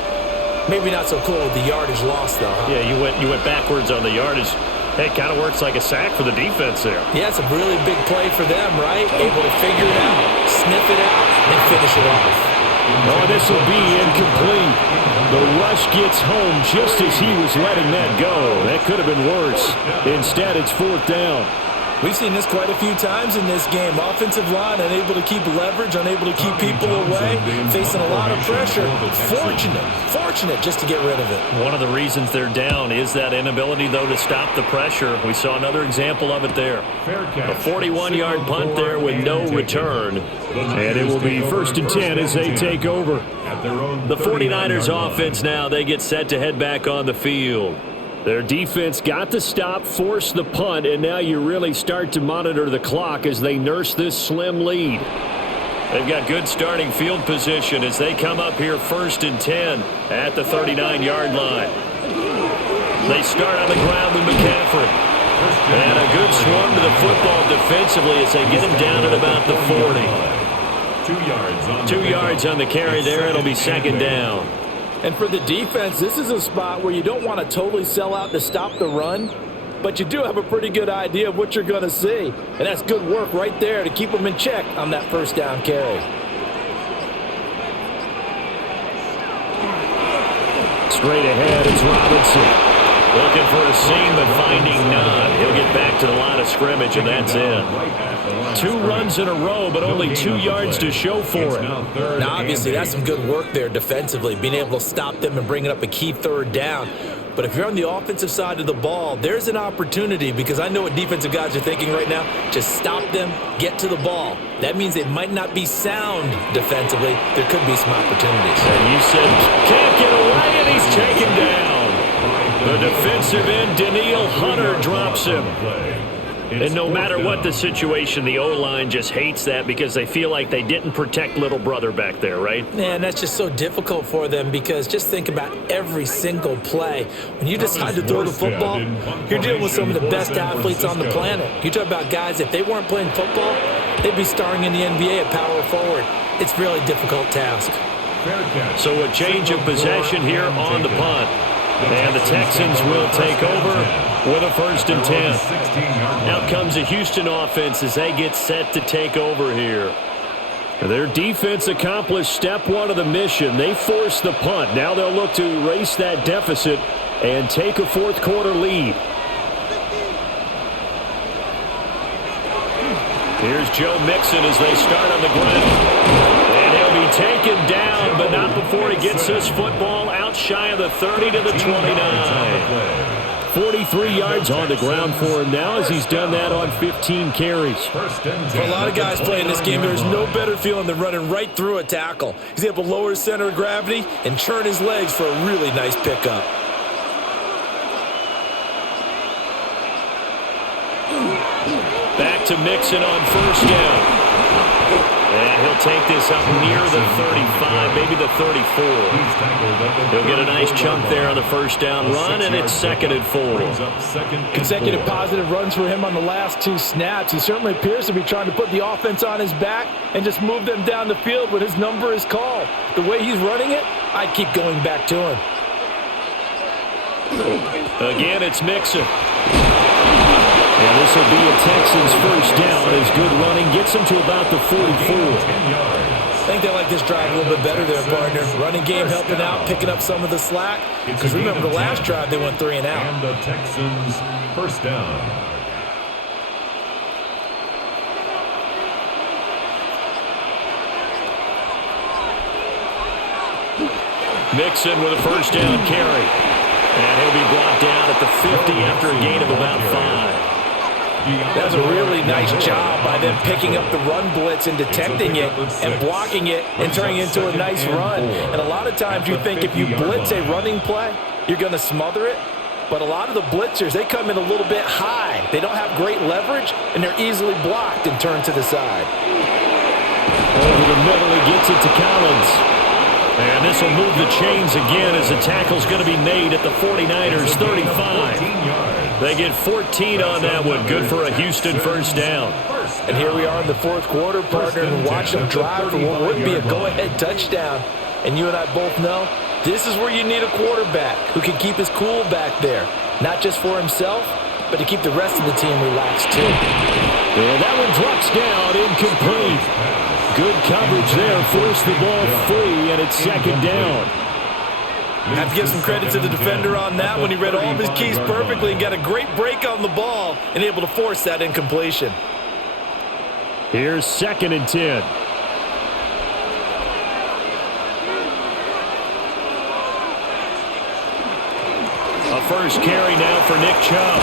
Maybe not so cool with the yardage loss, though, huh? Yeah, you went backwards on the yardage. It kind of works like a sack for the defense there. Yeah, it's a really big play for them, right? Able to figure it out, sniff it out, and finish it off. Oh, this will be incomplete. The rush gets home just as he was letting that go. That could have been worse. Instead, it's 4th down. We've seen this quite a few times in this game. Offensive line unable to keep leverage, unable to keep people away, facing a lot of pressure. Fortunate just to get rid of it. One of the reasons they're down is that inability, though, to stop the pressure. We saw another example of it there. A 41-yard punt there with no return. And it will be 1st and 10 as they take over. The 49ers offense now, they get set to head back on the field. Their defense got the stop, forced the punt, and now you really start to monitor the clock as they nurse this slim lead. They've got good starting field position as they come up here 1st and 10 at the 39-yard line. They start on the ground with McCaffrey. And a good swarm to the football defensively as they get him down at about the 40. 2 yards on the carry there. It'll be 2nd down. And for the defense, this is a spot where you don't want to totally sell out to stop the run, but you do have a pretty good idea of what you're going to see. And that's good work right there to keep them in check on that 1st down carry. Straight ahead, it's Robinson. Looking for a seam, but finding none. He'll get back to the line of scrimmage, and that's it. 2 runs in a row, but only 2 yards to show for it. Now, obviously, that's some good work there defensively, being able to stop them and bringing up a key 3rd down. But if you're on the offensive side of the ball, there's an opportunity, because I know what defensive guys are thinking right now. Just stop them, get to the ball. That means they might not be sound defensively. There could be some opportunities. And you said, can't get away, and he's taken down. The defensive end, Danielle Hunter, drops him. And no matter what the situation, the O-line just hates that because they feel like they didn't protect little brother back there, right? Man, that's just so difficult for them, because just think about every single play. When you decide to throw the football, you're dealing with some of the best athletes on the planet. You talk about guys, if they weren't playing football, they'd be starring in the NBA at power forward. It's a really difficult task. So a change of possession here on the punt. And the Texans will take over with a 1st and 10. Out comes the Houston offense as they get set to take over here. Their defense accomplished step 1 of the mission. They forced the punt. Now they'll look to erase that deficit and take a 4th quarter lead. Here's Joe Mixon as they start on the ground. And he'll be taken down, but not before he gets his football out shy of the 30 to the 29. 43 yards on the ground for him now as he's done that on 15 carries. For a lot of guys playing this game, there's no better feeling than running right through a tackle. He's able to lower his center of gravity and churn his legs for a really nice pickup. Back to Mixon on 1st down. And he'll take this up near the 35, maybe the 34. He'll get a nice chunk there on the 1st down run, and it's 2nd and 4. Consecutive positive runs for him on the last 2 snaps. He certainly appears to be trying to put the offense on his back and just move them down the field when his number is called. The way he's running it, I'd keep going back to him. Again, it's Mixon. And this will be a Texans first down as good running gets them to about the 44. I think they like this drive a little bit better there, partner. Running game helping out, picking up some of the slack. Because remember, the last drive they went 3 and out. And the Texans first down. Mixon with a first down carry. And he'll be brought down at the 50 after a gain of about 5. That was a really nice job by them picking up the run blitz and detecting it and blocking it and turning it into a nice run. And a lot of times you think if you blitz a running play, you're going to smother it. But a lot of the blitzers, they come in a little bit high. They don't have great leverage, and they're easily blocked and turned to the side. Over the middle, he gets it to Collins. And this will move the chains again as the tackle's going to be made at the 49ers 35. They get 14 on that one. Good for a Houston first down. And here we are in the fourth quarter, partner, and watch them drive for what would be a go-ahead touchdown. And you and I both know this is where you need a quarterback who can keep his cool back there. Not just for himself, but to keep the rest of the team relaxed too. And that one drops down, incomplete. Good coverage there, forced the ball free, and it's second down. I have to give some credit to the defender on that one. He read all of his keys perfectly and got a great break on the ball and able to force that incompletion. Here's 2nd and 10. A first carry now for Nick Chubb.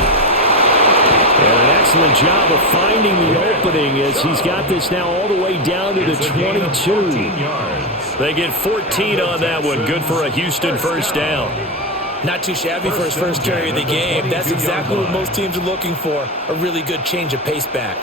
And an excellent job of finding the opening as he's got this now all the way down to the 22. They get 14 on that one. Good for a Houston first down. Not too shabby for his first carry of the game. That's exactly what most teams are looking for, a really good change of pace back.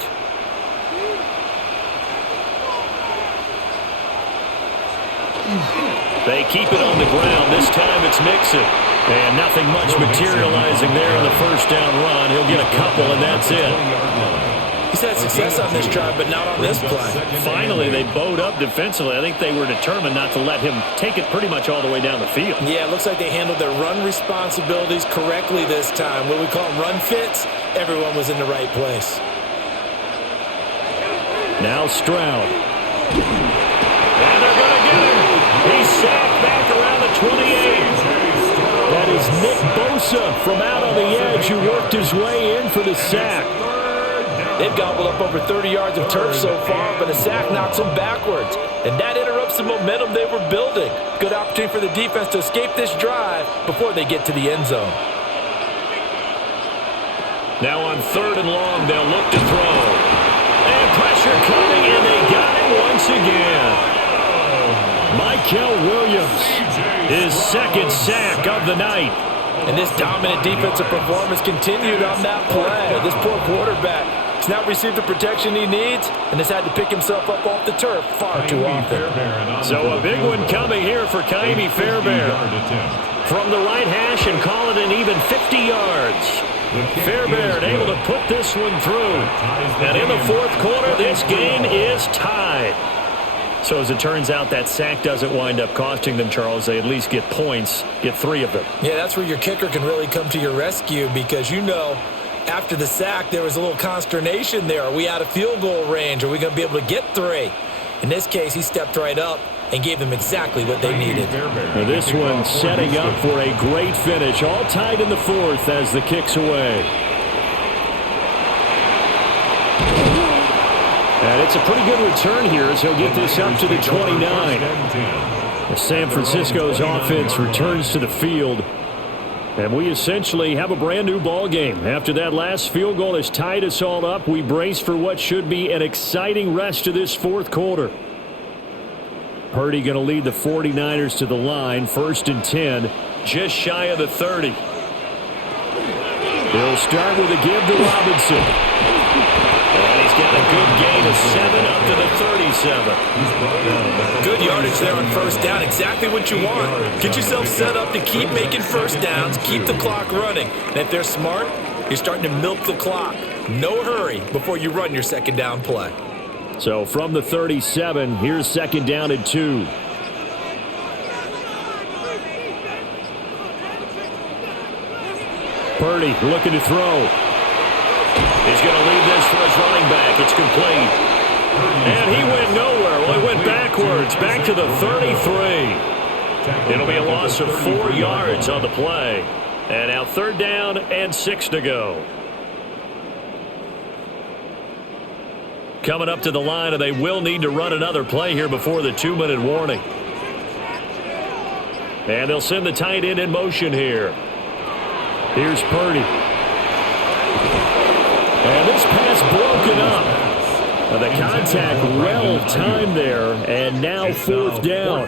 They keep it on the ground. This time it's Mixon. And nothing much materializing there on the first down run. He'll get a couple, and that's it. He's had success on this drive, but not on this play. Finally, they bowed up defensively. I think they were determined not to let him take it pretty much all the way down the field. Yeah, it looks like they handled their run responsibilities correctly this time. What we call them run fits, everyone was in the right place. Now Stroud. And they're going to get him. He's sacked back around the 28. That is Nick Bosa from out on the edge who worked his way in for the sack. They've gobbled up over 30 yards of turf so far, but a sack knocks them backwards. And that interrupts the momentum they were building. Good opportunity for the defense to escape this drive before they get to the end zone. Now on 3rd and long, they'll look to throw. And pressure coming, and they got him once again. Michael Williams, his 2nd sack of the night. And this dominant defensive performance continued on that play. This poor quarterback has now received the protection he needs and has had to pick himself up off the turf far too often. So a big one coming here for Kaimi Fairbairn. From the right hash and call it an even 50 yards. Fairbairn able to put this one through. And in the fourth quarter, this game is tied. So as it turns out, that sack doesn't wind up costing them, Charles. They at least get points, get 3 of them. Yeah, that's where your kicker can really come to your rescue because, you know, after the sack, there was a little consternation there. Are we out of field goal range? Are we going to be able to get 3? In this case, he stepped right up and gave them exactly what they needed. Now this one setting up for a great finish. All tied in the 4th as the kick's away. And it's a pretty good return here as he'll get this up to the 29. As San Francisco's offense returns to the field. And we essentially have a brand new ball game. After that last field goal has tied us all up, we brace for what should be an exciting rest of this fourth quarter. Purdy going to lead the 49ers to the line. 1st and 10, just shy of the 30. He'll start with a give to Robinson. And he's got a good gain of 7 up to the 37. Good yardage there on first down. Exactly what you want. Get yourself set up to keep making first downs, keep the clock running. And if they're smart, you're starting to milk the clock. No hurry before you run your second down play. So from the 37, here's 2nd down and 2. Purdy looking to throw. He's going to leave this for his running back. It's complete. And he went nowhere. Well, he went backwards, back to the 33. It'll be a loss of 4 yards on the play. And now 3rd down and 6 to go. Coming up to the line, and they will need to run another play here before the 2-minute warning. And they'll send the tight end in motion here. Here's Purdy. And this pass broken up. The contact well timed there, and now 4th down.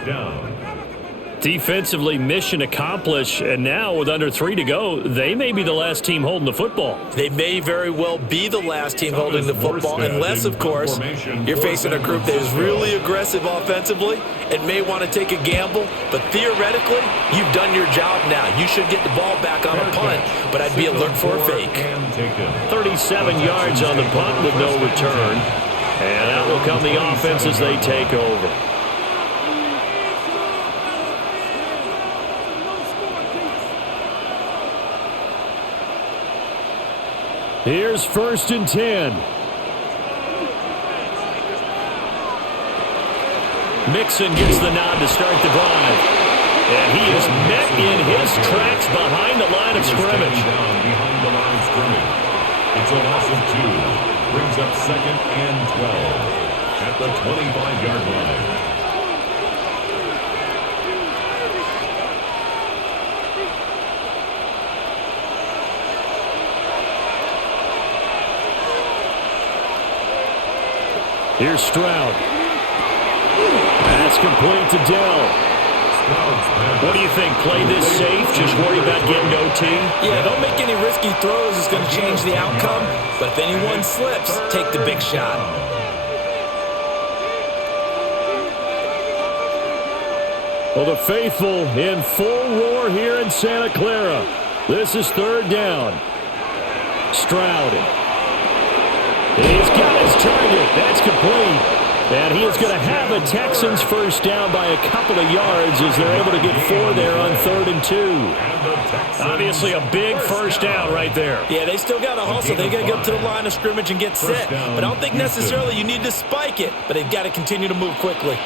Defensively, mission accomplished, and now with under 3 to go, they may be the last team holding the football. They may very well be the last team holding the football, unless, of course, you're facing a group that is really aggressive offensively and may want to take a gamble. But theoretically, you've done your job now. You should get the ball back on a punt, but I'd be alert for a fake. 37 yards on the punt with no return. And that will come the offense as they take over. Here's 1st and 10. Mixon gets the nod to start the drive. And he is met in his tracks behind the line of scrimmage. It's a loss of 2. Brings up 2nd and 12 at the 25-yard line. Here's Stroud. That's complete to Dell. What do you think? Play this safe? Just worry about getting OT? Yeah, don't make any risky throws. It's going to change the outcome. But if anyone slips, take the big shot. Well, the faithful in full roar here in Santa Clara. This is 3rd down. Stroud. He's got his target. That's complete. And he is going to have a Texans 1st down by a couple of yards as they're able to get 4 there on 3rd and 2. Obviously a big 1st down right there. Yeah, they still got to hustle. They got to get up to the line of scrimmage and get set. But I don't think necessarily you need to spike it, but they've got to continue to move quickly.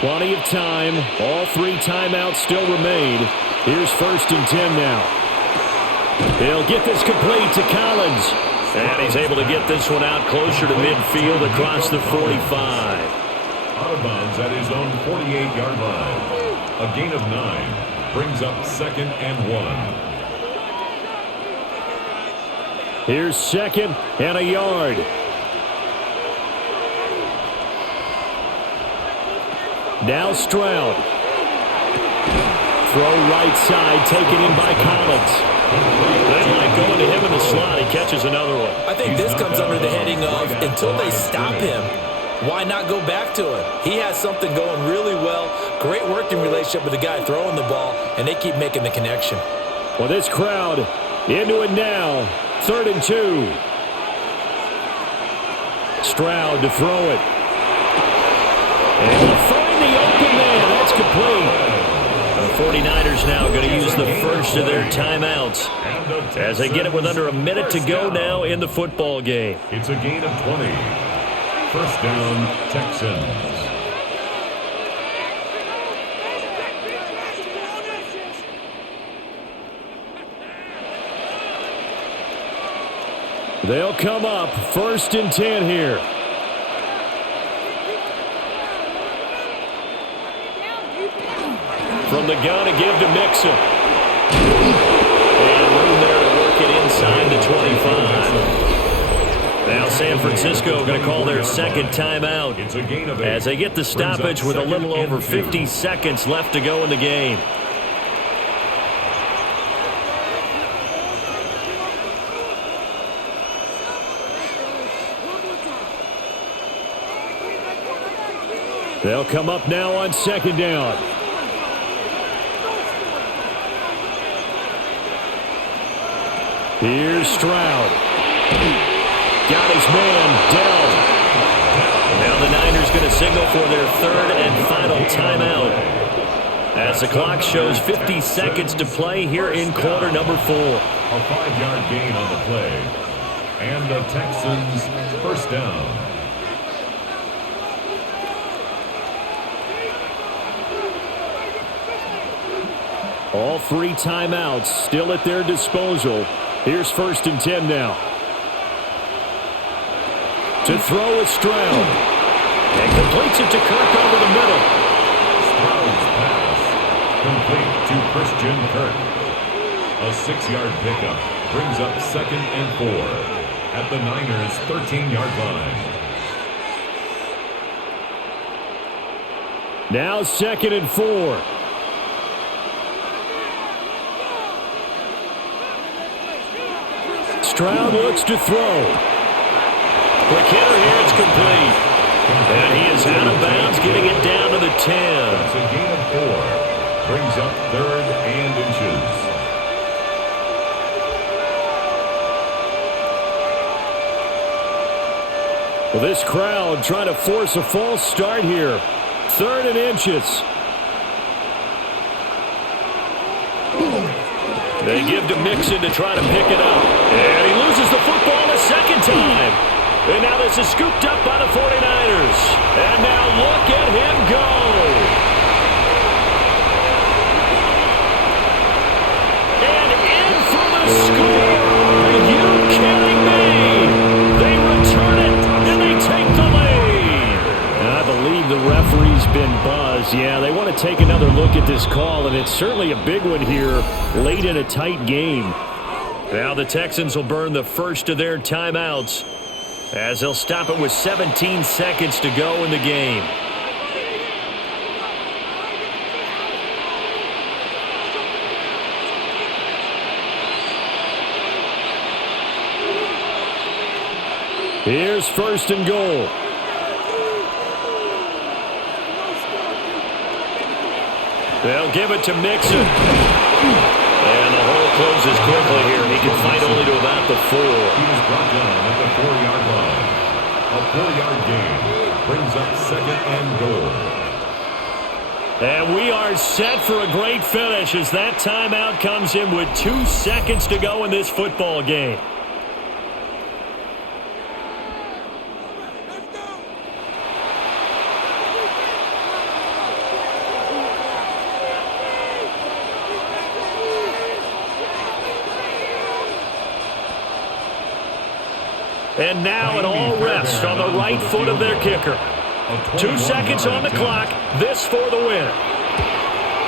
Plenty of time. All 3 timeouts still remain. Here's 1st and 10 now. He'll get this complete to Collins. And he's able to get this one out closer to midfield across the 45. Out of bounds at his own 48-yard line. A gain of 9 brings up 2nd and 1. Here's 2nd and a yard. Now Stroud. Throw right side, taken in by Collins. They like going to him in the slot. He catches another one. I think this comes under the heading of until they stop him, why not go back to him? He has something going really well. Great working relationship with the guy throwing the ball, and they keep making the connection. Well, this crowd into it now. 3rd and 2. Stroud to throw it. And he'll find the open man. That's complete. The 49ers now going to use the first of their timeouts as they get it with under a minute to go now in the football game. It's a gain of 20. 1st down, Texans. They'll come up 1st and 10 here. From the gun to give to Mixon. And room there to work it inside the 25. Now San Francisco going to call their 2nd timeout as they get the stoppage with a little over 50 seconds left to go in the game. They'll come up now on 2nd down. Here's Stroud. Got his man, Dell. Now the Niners going to signal for their 3rd and final timeout. as the clock shows 50 seconds to play here in quarter number 4. A 5-yard gain on the play. And the Texans first down. All 3 timeouts still at their disposal. Here's 1st and 10 now. To throw is Stroud. And completes it to Kirk over the middle. Stroud's pass complete to Christian Kirk. A 6-yard pickup brings up 2nd and 4 at the Niners' 13-yard line. Now 2nd and 4. Stroud looks to throw. Quick hitter here, it's complete. And he is out of bounds, getting it down to the 10. That's a gain of 4. Brings up 3rd and inches. Well, this crowd trying to force a false start here. 3rd and inches. They give to Mixon to try to pick it up. And he loses the football a second time. And now this is scooped up by the 49ers. And now look at him go. And in for the score. Are you kidding me? They return it, and they take the lead. And I believe the referee's been buzzed. Yeah, they want to take another look at this call, and it's certainly a big one here late in a tight game. Now the Texans will burn the first of their timeouts as they'll stop it with 17 seconds to go in the game. Here's 1st and goal. They'll give it to Mixon. And the hole closes quickly here. He can fight only to about the 4. He was brought down at the 4-yard line. A 4-yard gain brings up 2nd and goal. And we are set for a great finish as that timeout comes in with 2 seconds to go in this football game. And now an all rest on the right foot of their kicker. 2 seconds on the clock. This for the win.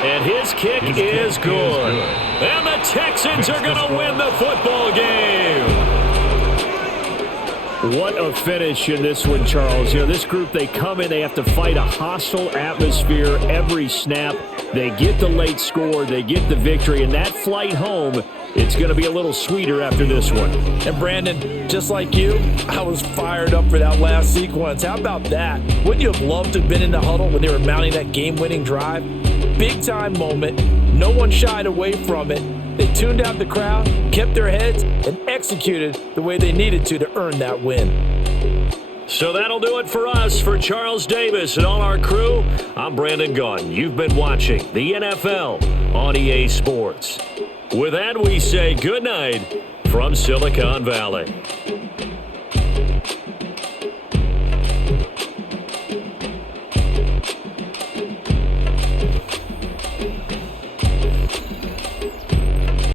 And his kick is good. And the Texans are going to win the football game. What a finish in this one, Charles. You know, this group, they come in, they have to fight a hostile atmosphere every snap. They get the late score, they get the victory, and that flight home, it's going to be a little sweeter after this one. And Brandon, just like you, I was fired up for that last sequence. How about that? Wouldn't you have loved to have been in the huddle when they were mounting that game-winning drive? Big-time moment. No one shied away from it. They tuned out the crowd, kept their heads, and executed the way they needed to earn that win. So that'll do it for us. For Charles Davis and all our crew, I'm Brandon Gaudin. You've been watching the NFL on EA Sports. With that, we say good night from Silicon Valley.